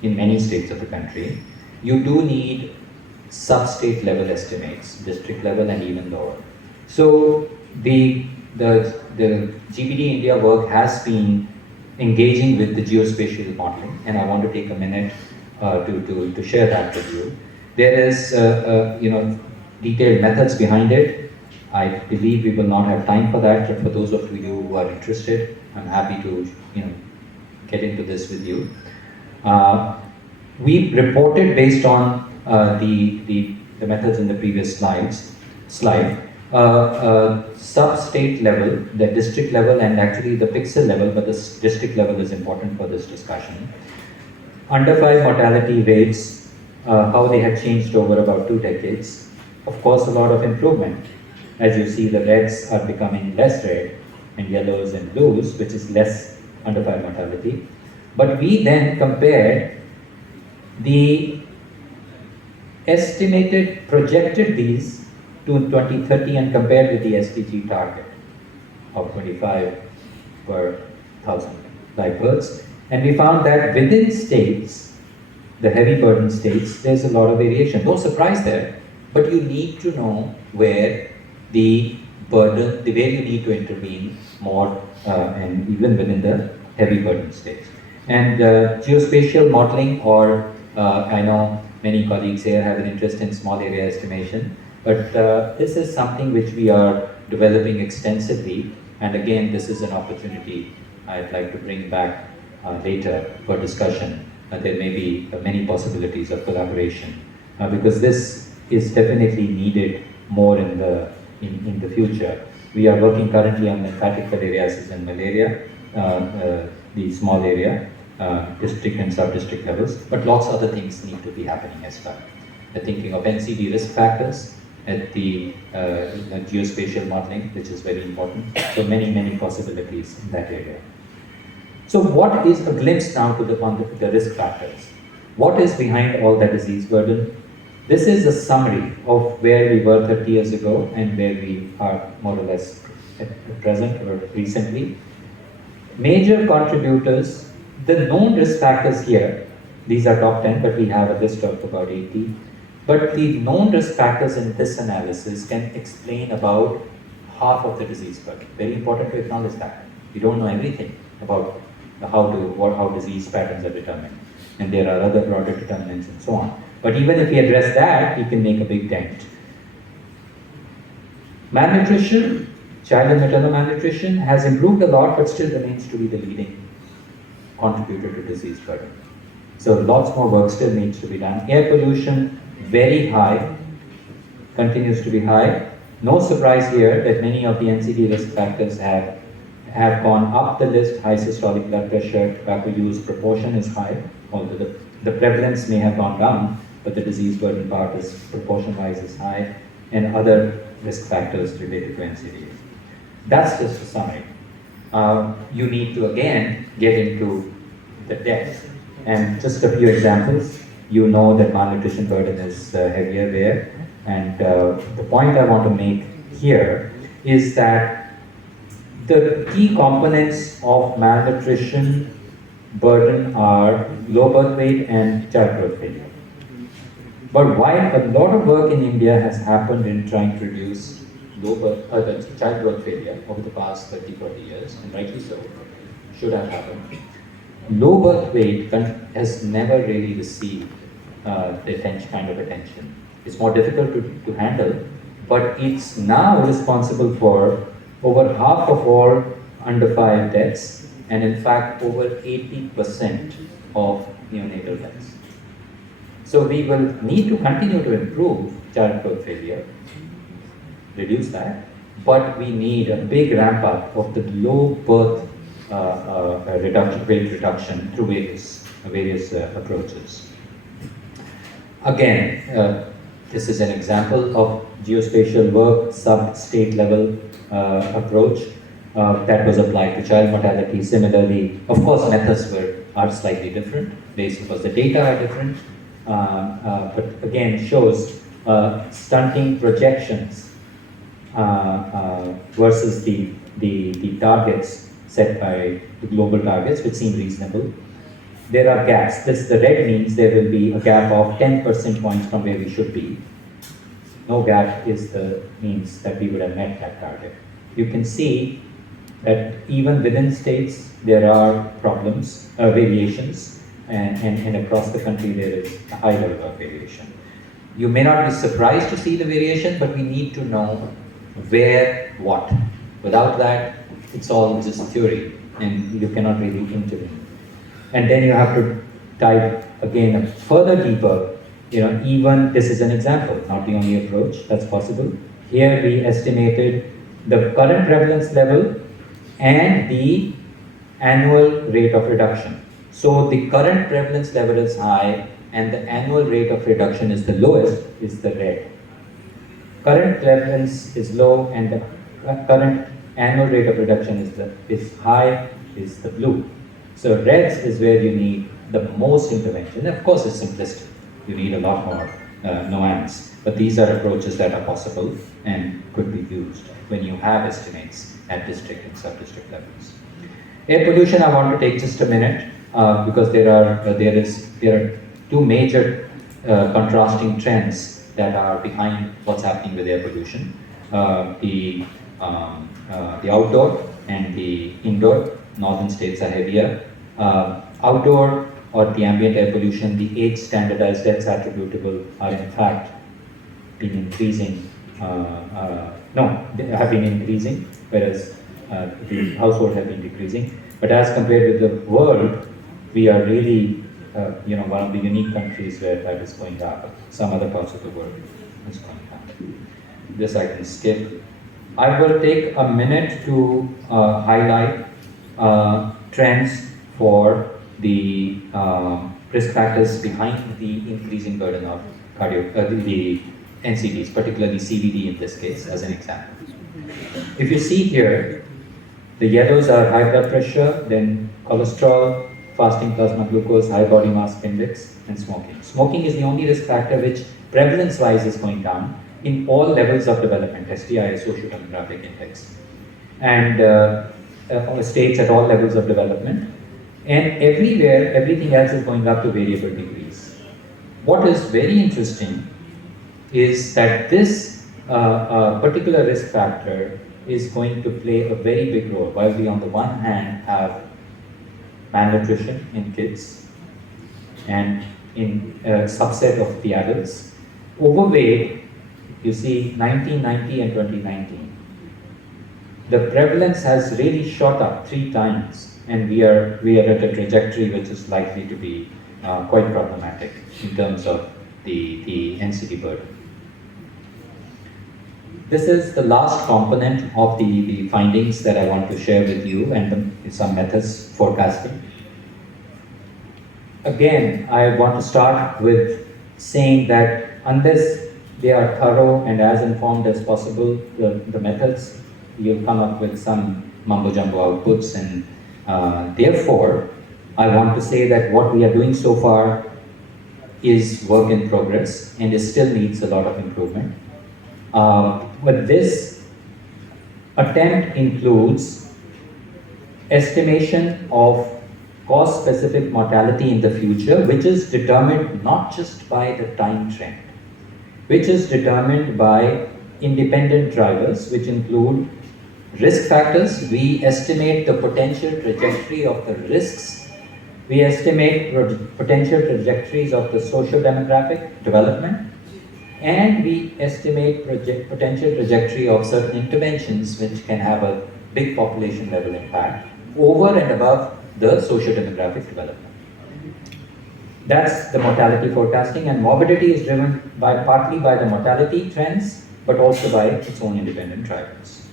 in many states of the country, you do need sub-state level estimates, district level and even lower. So the GDB India work has been engaging with the geospatial modeling, and I want to take a minute to share that with you. There is detailed methods behind it. I believe we will not have time for that, but for those of you who are interested, I'm happy to get into this with you. We reported based on the methods in the previous slide, sub-state level, the district level, and actually the pixel level, but the district level is important for this discussion. Under 5 mortality rates, how they have changed over about 2 decades. Of course, a lot of improvement. As you see, the reds are becoming less red, and yellows and blues, which is less under 5 mortality. But we then compared the projected these to 2030 and compared with the SDG target of 25 per 1,000 live births. And we found that within states, the heavy burden states, there's a lot of variation. No surprise there, but you need to know where the burden, where you need to intervene more, and even within the heavy burden states. And geospatial modeling, or I know many colleagues here have an interest in small area estimation, but this is something which we are developing extensively. And again, this is an opportunity I'd like to bring back later for discussion. There may be many possibilities of collaboration because this is definitely needed more in the future. We are working currently on lymphatic filariasis and malaria, the small area, district and sub-district levels, but lots of other things need to be happening as well. We're thinking of NCD risk factors at the geospatial modeling, which is very important. So many possibilities in that area. So what is a glimpse now to the risk factors? What is behind all the disease burden? This is a summary of where we were 30 years ago and where we are more or less at present or recently. Major contributors, the known risk factors here, these are top 10, but we have a list of about 80. But the known risk factors in this analysis can explain about half of the disease burden. Very important to acknowledge that. We don't know everything about how disease patterns are determined. And there are other broader determinants and so on. But even if we address that, we can make a big dent. Malnutrition, child and maternal malnutrition has improved a lot, but still remains to be the leading contributor to disease burden. So lots more work still needs to be done. Air pollution, very high, continues to be high. No surprise here that many of the NCD risk factors have gone up the list. High systolic blood pressure, tobacco use proportion is high, although the prevalence may have gone down, but the disease burden part is proportion-wise is high, and other risk factors related to NCD. That's just a summary. You need to again get into the depth. And just a few examples. You know that malnutrition burden is heavier there. And the point I want to make here is that the key components of malnutrition burden are low birth weight and childbirth failure. But while a lot of work in India has happened in trying to reduce childbirth failure over the past 30, 40 years, and rightly so, should have happened, low birth weight has never really received the kind of attention. It's more difficult to handle, but it's now responsible for over half of all under 5 deaths, and in fact over 80% of neonatal deaths. So we will need to continue to improve childbirth failure, reduce that, but we need a big ramp up of the low birth weight reduction through various approaches. Again, this is an example of geospatial work, sub-state level approach that was applied to child mortality. Similarly, of course, methods are slightly different based because the data are different, but again shows stunting projections versus the targets set by the global targets, which seem reasonable. There are gaps. The red means there will be a gap of 10 percentage points from where we should be. No gap means that we would have met that target. You can see that even within states there are problems, variations, and across the country there is a high level of variation. You may not be surprised to see the variation, but we need to know where, what. Without that, it's all just theory, and you cannot really intervene. And then you have to dive again further deeper. Even this is an example, not the only approach that's possible. Here we estimated the current prevalence level and the annual rate of reduction. So the current prevalence level is high and the annual rate of reduction is the lowest, is the red. Current prevalence is low and the current annual rate of reduction is high, is the blue. So reds is where you need the most intervention. Of course, it's simplistic. You need a lot more nuance. But these are approaches that are possible and could be used when you have estimates at district and sub-district levels. Air pollution, I want to take just a minute because there are two major contrasting trends that are behind what's happening with air pollution. The outdoor and the indoor. Northern states are heavier. Outdoor or the ambient air pollution, the age standardized deaths attributable are in fact been increasing. They have been increasing, whereas the household have been decreasing. But as compared with the world, we are really one of the unique countries where that is going up. Some other parts of the world is going up. This I can skip. I will take a minute to highlight trends for the risk factors behind the increasing burden of the NCDs, particularly CVD in this case, as an example. If you see here, the yellows are high blood pressure, then cholesterol, fasting plasma glucose, high body mass index, and smoking. Smoking is the only risk factor which prevalence-wise is going down in all levels of development, STI, socio-demographic index, and states at all levels of development. And everywhere, everything else is going up to variable degrees. What is very interesting is that this particular risk factor is going to play a very big role, while we on the one hand have malnutrition in kids and in a subset of the adults. Overweight, you see 1990 and 2019. The prevalence has really shot up 3 times, and we are at a trajectory which is likely to be quite problematic in terms of the NCD burden. This is the last component of the findings that I want to share with you, and some methods forecasting. Again, I want to start with saying that unless they are thorough and as informed as possible, the methods, you'll come up with some mumbo-jumbo outputs, and therefore, I want to say that what we are doing so far is work in progress and it still needs a lot of improvement. But this attempt includes estimation of cause-specific mortality in the future, which is determined not just by the time trend, which is determined by independent drivers, which include risk factors. We estimate the potential trajectory of the risks. We estimate potential trajectories of the social demographic development. And we estimate potential trajectory of certain interventions which can have a big population level impact over and above the socio-demographic development. That's the mortality forecasting, and morbidity is driven partly by the mortality trends, but also by its own independent drivers.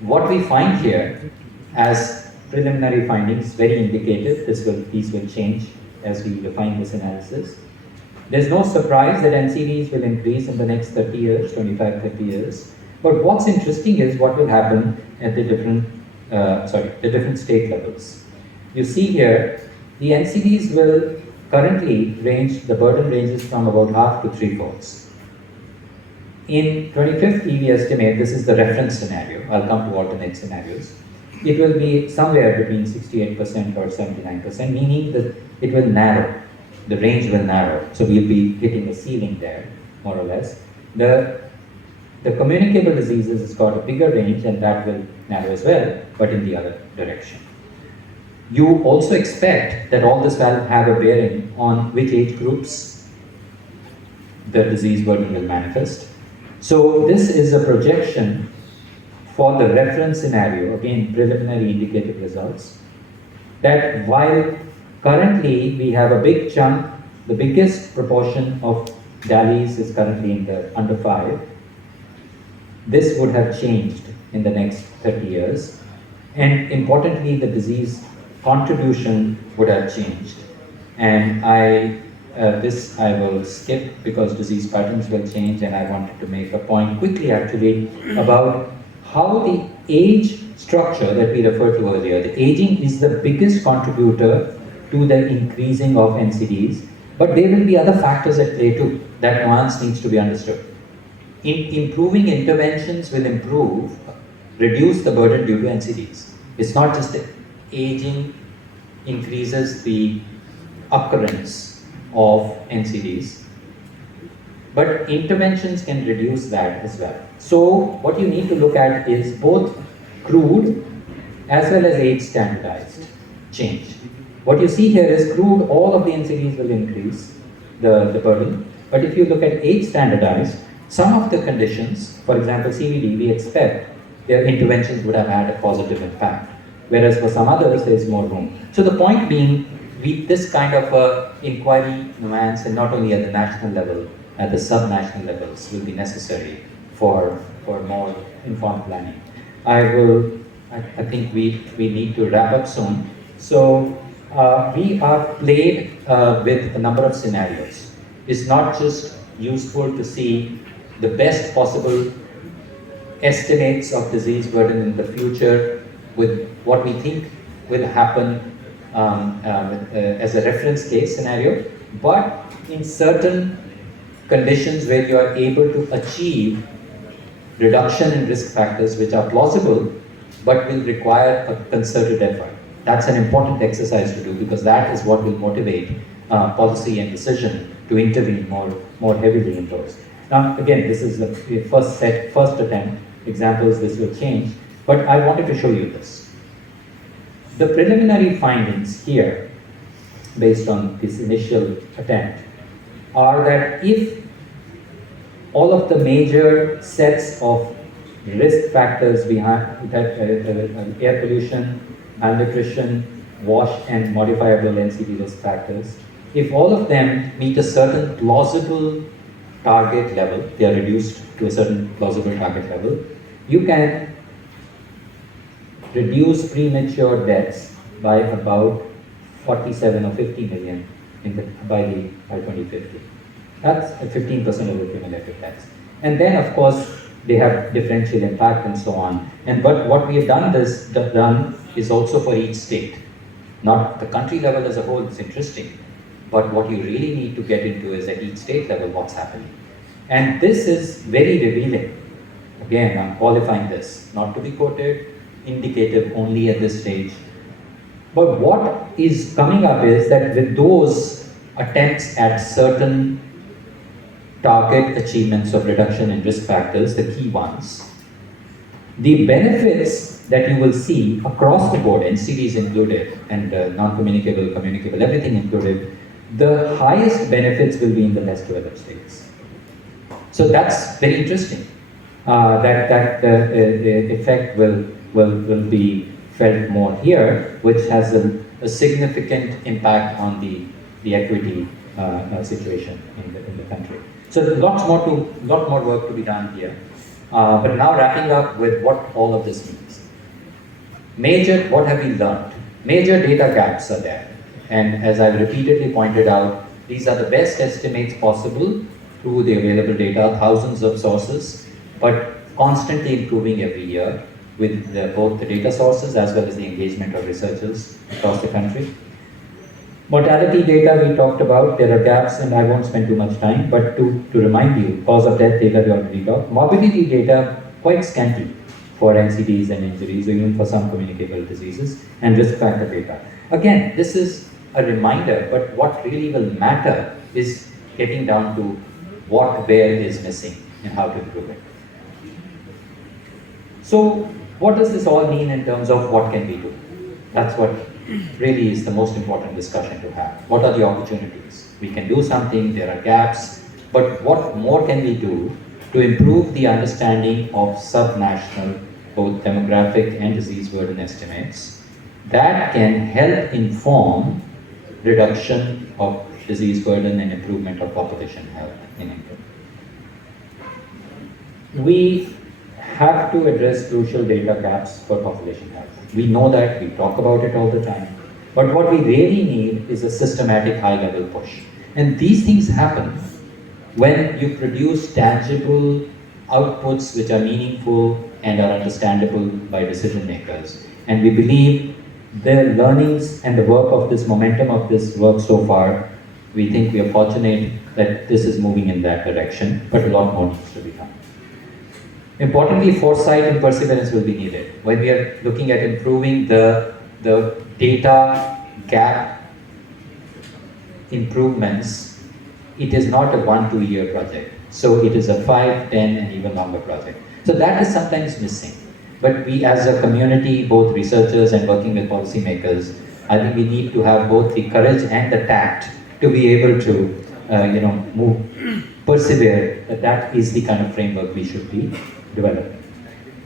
What we find here as preliminary findings, very indicative, these will change as we refine this analysis. There's no surprise that NCDs will increase in the next 30 years, 25, 30 years. But what's interesting is what will happen at the different state levels. You see here, the NCDs will currently the burden ranges from about half to 3/4. In 2050, we estimate, this is the reference scenario, I'll come to alternate scenarios, it will be somewhere between 68% or 79%, meaning that it will narrow. The range will narrow, so we'll be hitting a ceiling there, more or less. The communicable diseases has got a bigger range, and that will narrow as well, but in the other direction. You also expect that all this will have a bearing on which age groups the disease burden will manifest. So this is a projection for the reference scenario, again preliminary indicative results, that while currently we have a big chunk, the biggest proportion of DALIs is currently in the under 5. This would have changed in the next 30 years. And importantly, the disease contribution would have changed. And this I will skip because disease patterns will change, and I wanted to make a point quickly actually about how the age structure that we referred to earlier, the aging is the biggest contributor to the increasing of NCDs, But there will be other factors at play too. That nuance needs to be understood. Improving interventions will reduce the burden due to NCDs. It's not just that aging increases the occurrence of NCDs, but interventions can reduce that as well. So what you need to look at is both crude as well as age standardized change. What you see here is crude, all of the NCDs will increase the burden, but if you look at age standardized, some of the conditions, for example CVD, we expect their interventions would have had a positive impact, whereas for some others there's more room. So the point being, this kind of inquiry nuance, and not only at the national level, at the subnational levels, will be necessary for more informed planning. I think we need to wrap up soon. So we are played with a number of scenarios. It's not just useful to see the best possible estimates of disease burden in the future with what we think will happen as a reference case scenario, but in certain conditions where you are able to achieve reduction in risk factors which are plausible but will require a concerted effort. That's an important exercise to do, because that is what will motivate policy and decision to intervene more heavily in those. Now, again, this is the first attempt. Examples, this will change, but I wanted to show you this. The preliminary findings here, based on this initial attempt, are that if all of the major sets of risk factors behind that, air pollution, malnutrition, wash and modifiable NCD risk factors, if all of them meet a certain plausible target level, they are reduced to a certain plausible target level, you can reduce premature deaths by about 47 or 50 million by 2050. That's 15% of the cumulative deaths. And then, of course, they have differential impact and so on. But what we have done is also for each state. Not the country level as a whole is interesting, but what you really need to get into is at each state level what's happening. And this is very revealing. Again, I'm qualifying this, not to be quoted, indicative only at this stage. But what is coming up is that with those attempts at certain target achievements of reduction in risk factors, the key ones, the benefits that you will see across the board, NCDs included, and non-communicable, communicable, everything included, the highest benefits will be in the less developed states. So that's very interesting. That effect will be felt more here, which has a significant impact on the equity situation in the country. So there's lot more work to be done here. But now wrapping up with what all of this means. What have we learned? Major data gaps are there. And as I've repeatedly pointed out, these are the best estimates possible through the available data, thousands of sources, but constantly improving every year with both the data sources as well as the engagement of researchers across the country. Mortality data we talked about, there are gaps and I won't spend too much time, but to remind you, cause of death data we already talked. Morbidity data, quite scanty for NCDs and injuries, even for some communicable diseases, and risk factor data. Again, this is a reminder, but what really will matter is getting down to where is missing and how to improve it. So, what does this all mean in terms of what can we do? That's what really is the most important discussion to have. What are the opportunities? We can do something, there are gaps, but what more can we do to improve the understanding of subnational, both demographic and disease burden estimates that can help inform reduction of disease burden and improvement of population health in India. We have to address crucial data gaps for population health. We know that, we talk about it all the time, but what we really need is a systematic high-level push. And these things happen when you produce tangible outputs which are meaningful and are understandable by decision makers. And we believe the learnings and the work of this momentum of this work so far We think we are fortunate that this is moving in that direction, but a lot more needs to be done. Importantly, foresight and perseverance will be needed. When we are looking at improving the data gap improvements, it is not a 1-2 year project. So it is a 5, 10 and even longer project. So that is sometimes missing. But we as a community, both researchers and working with policymakers, I think we need to have both the courage and the tact to be able to persevere. That is the kind of framework we should be developing.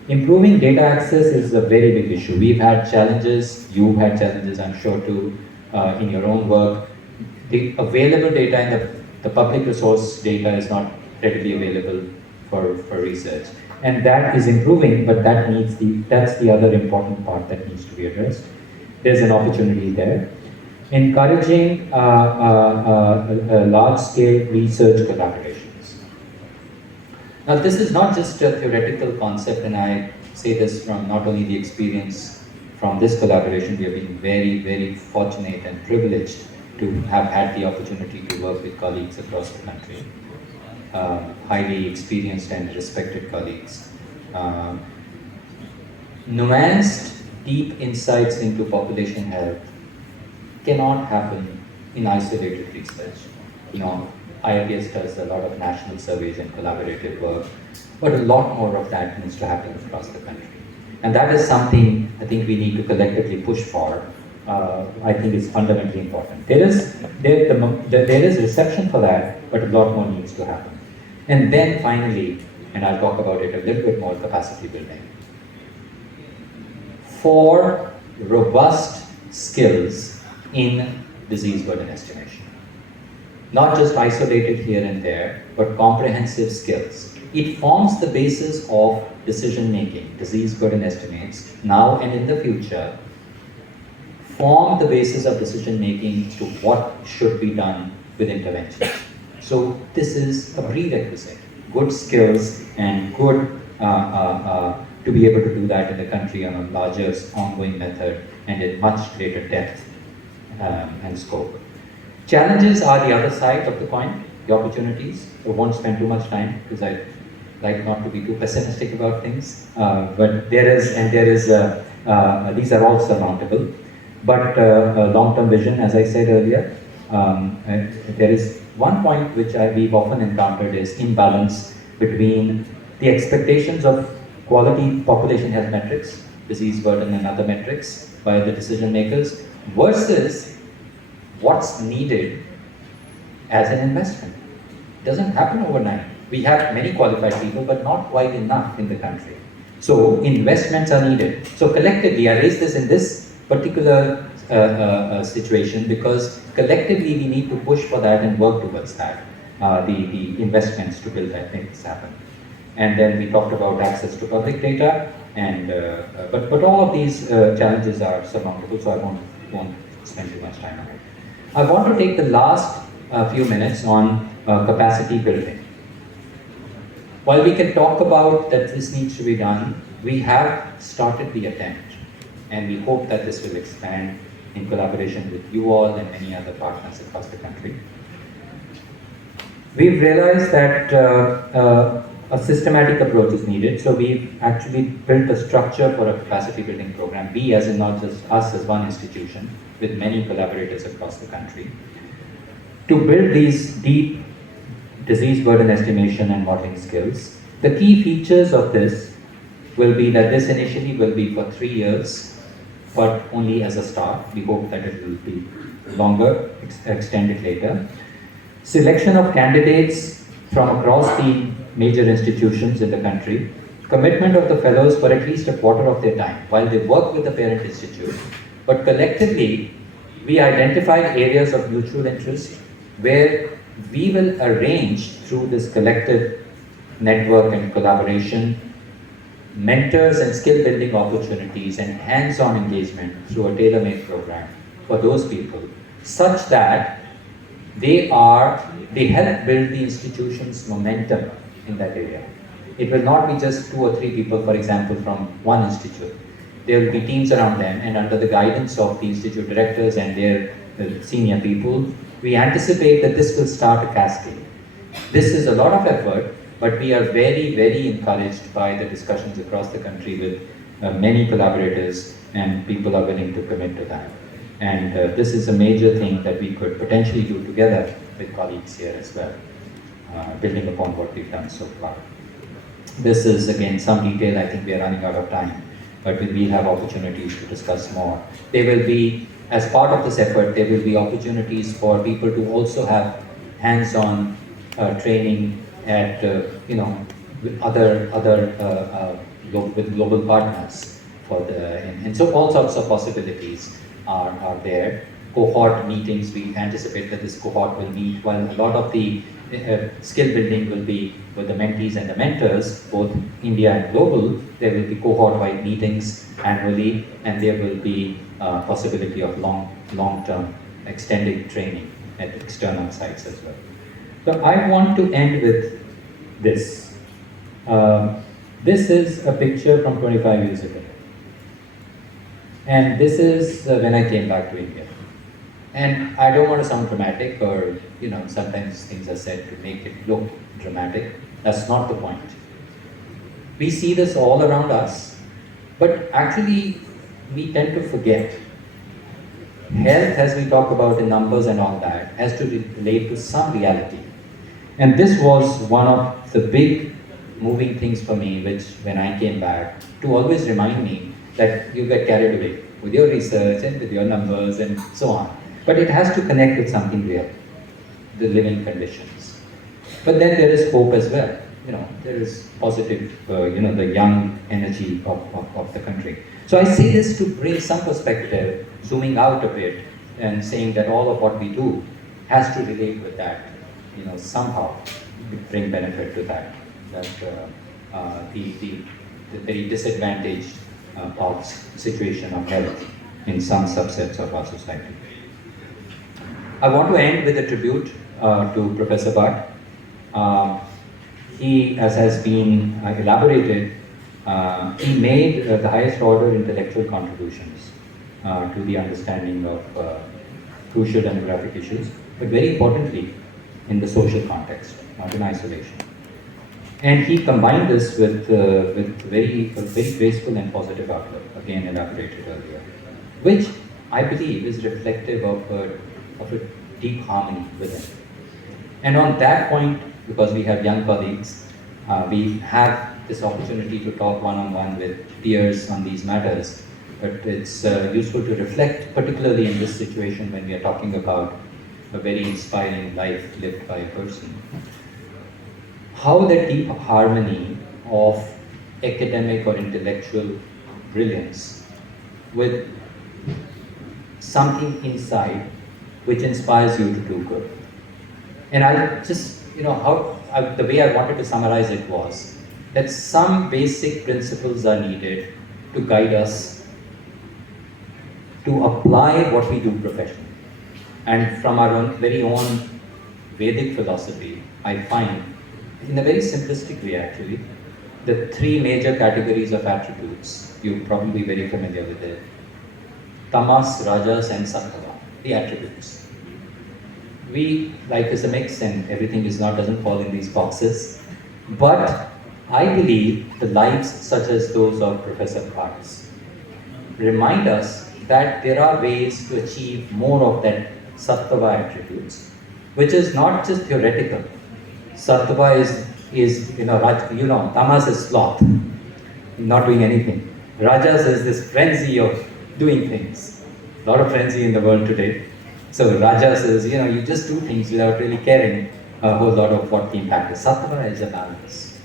Improving data access is a very big issue. We've had challenges, you've had challenges, I'm sure too, in your own work. The available data and the public resource data is not readily available for research. And that is improving, but that's the other important part that needs to be addressed. There's an opportunity there. Encouraging large-scale research collaborations. Now, this is not just a theoretical concept, and I say this from not only the experience from this collaboration. We have been very, very fortunate and privileged to have had the opportunity to work with colleagues across the country, highly experienced and respected colleagues. Nuanced, deep insights into population health cannot happen in isolated research. IIPS does a lot of national surveys and collaborative work, but a lot more of that needs to happen across the country. And that is something I think we need to collectively push for. I think is fundamentally important. There is reception for that, but a lot more needs to happen. And then finally, and I'll talk about it a little bit more, capacity building. 4 robust skills in disease burden estimation. Not just isolated here and there, but comprehensive skills. It forms the basis of decision making. Disease burden estimates, now and in the future, form the basis of decision making to what should be done with interventions. So this is a prerequisite. Good skills and good to be able to do that in the country on a larger ongoing method and in much greater depth and scope. Challenges are the other side of the coin, the opportunities. I won't spend too much time because I like not to be too pessimistic about things, but these are all surmountable. But long-term vision, as I said earlier, there is one point which we've often encountered is imbalance between the expectations of quality population health metrics, disease burden and other metrics by the decision makers versus what's needed as an investment. It doesn't happen overnight. We have many qualified people, but not quite enough in the country. So investments are needed. So collectively, I raise this in this particular situation because collectively we need to push for that and work towards that, the investments to build that things happen. And then we talked about access to public data, and but all of these challenges are surmountable, so I won't spend too much time on it. I want to take the last few minutes on capacity building. While we can talk about that this needs to be done, we have started the attempt, and we hope that this will expand in collaboration with you all and many other partners across the country. We've realized that a systematic approach is needed, so we've actually built a structure for a capacity building program, we as in not just us as one institution, with many collaborators across the country, to build these deep disease burden estimation and modeling skills. The key features of this will be that this initially will be for 3 years, but only as a start. We hope that it will be longer, extended later. Selection of candidates from across the major institutions in the country. Commitment of the fellows for at least a quarter of their time while they work with the parent institute. But collectively, we identified areas of mutual interest where we will arrange through this collective network and collaboration mentors and skill building opportunities and hands-on engagement through a tailor-made program for those people, such that they help build the institution's momentum in that area. It will not be just 2 or 3 people, for example, from one institute. There will be teams around them, and under the guidance of the institute directors and their senior people, we anticipate that this will start a cascade. This is a lot of effort, but we are very, very encouraged by the discussions across the country with many collaborators, and people are willing to commit to that. And this is a major thing that we could potentially do together with colleagues here as well, building upon what we've done so far. This is again some detail. I think we are running out of time, but we'll have opportunities to discuss more. There will be, as part of this effort, there will be opportunities for people to also have hands-on training at with other with global partners for the and so all sorts of possibilities are there. Cohort meetings, we anticipate that this cohort will meet, while a lot of the skill building will be with the mentees and the mentors, both India and global. There will be cohort-wide meetings annually, and there will be possibility of long-term extended training at external sites as well. So I want to end with this. This is a picture from 25 years ago. And this is when I came back to India. And I don't want to sound dramatic, or sometimes things are said to make it look dramatic. That's not the point. We see this all around us, but actually we tend to forget. Health, as we talk about in numbers and all that, has to relate to some reality. And this was one of the big moving things for me, which when I came back, to always remind me that you get carried away with your research and with your numbers and so on. But it has to connect with something real, the living conditions. But then there is hope as well. There is positive, the young energy of the country. So I say this to bring some perspective, zooming out a bit and saying that all of what we do has to relate with that, somehow bring benefit to that the very disadvantaged situation of health in some subsets of our society. I want to end with a tribute to Professor Bhat. He, as has been elaborated, he made the highest order intellectual contributions to the understanding of crucial demographic issues, but very importantly, in the social context, not in isolation. And he combined this with very graceful and positive outlook, again elaborated earlier, which I believe is reflective of a deep harmony within. And on that point, because we have young colleagues, we have this opportunity to talk one-on-one with peers on these matters, but it's useful to reflect, particularly in this situation when we are talking about a very inspiring life lived by a person, how the deep harmony of academic or intellectual brilliance with something inside which inspires you to do good. And I'll just, the way I wanted to summarize it was that some basic principles are needed to guide us to apply what we do professionally. And from our very own Vedic philosophy, I find, in a very simplistic way actually, the three major categories of attributes. You're probably very familiar with it. Tamas, Rajas and Sattva, the attributes. Life is a mix and everything doesn't fall in these boxes. But I believe the lives such as those of Professor Bhat remind us that there are ways to achieve more of that Sattva attributes, which is not just theoretical. Sattva is Tamas is sloth, not doing anything. Rajas is this frenzy of doing things. A lot of frenzy in the world today. So Rajas is, you just do things without really caring a whole lot of what the impact is. Sattva is a balance.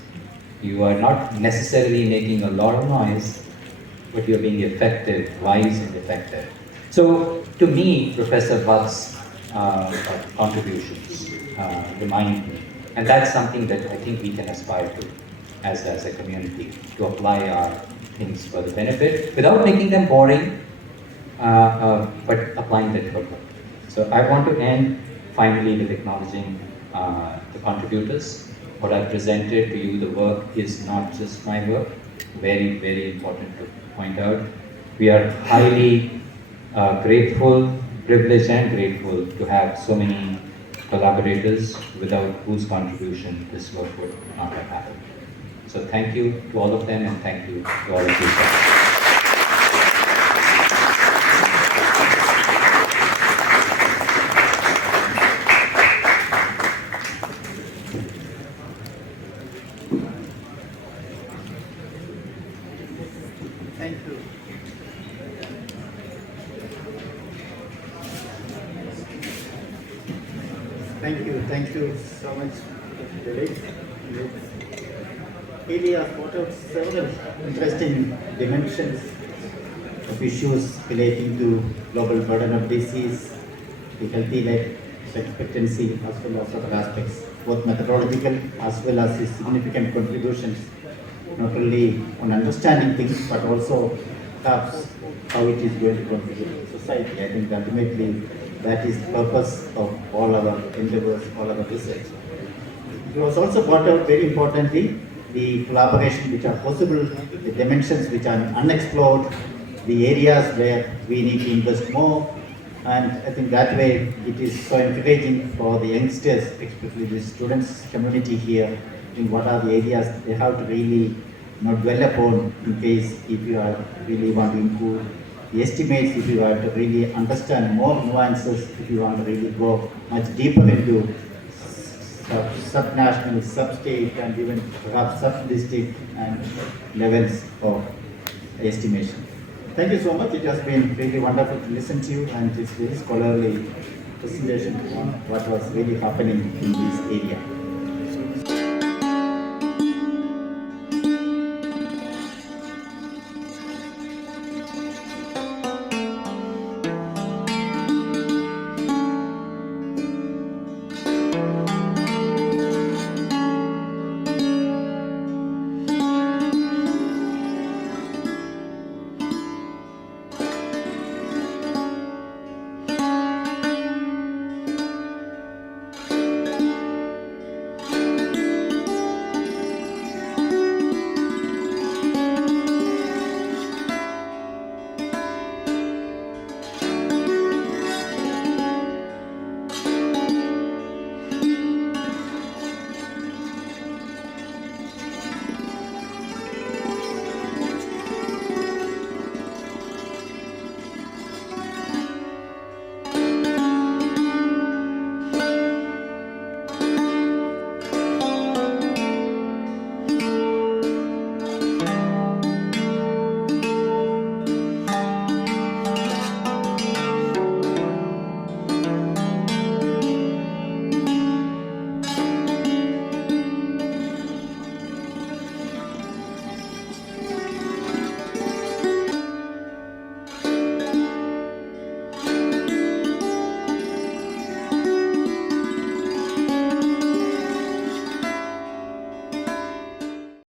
You are not necessarily making a lot of noise, but you're being effective, wise and effective. So to me, Professor Bhat's contributions remind me, and that's something that I think we can aspire to as a community, to apply our things for the benefit without making them boring, but applying them for good. So I want to end finally with acknowledging the contributors. What I've presented to you, the work is not just my work. Very, very important to point out. We are highly grateful, privileged and grateful to have so many collaborators without whose contribution this work would not have happened. So thank you to all of them and thank you to all of you. Thank you. Thank you so much, Lalit. Really have thought out several interesting dimensions of issues relating to global burden of disease, the healthy life expectancy, as well as other aspects, both methodological as well as the significant contributions, not only on understanding things, but also perhaps how it is going to contribute to society. I think ultimately that is the purpose of all our endeavors, all our research. It was also brought out very importantly the collaboration which are possible, the dimensions which are unexplored, the areas where we need to invest more, and I think that way it is so encouraging for the youngsters, especially the students community here, in what are the areas they have to really dwell upon in case if you are really want to improve the estimates, if you want to really understand more nuances, if you want to really go much deeper into subnational, sub-state, and even perhaps sub-district and levels of estimation. Thank you so much. It has been really wonderful to listen to you, and it's very scholarly presentation on what was really happening in this area.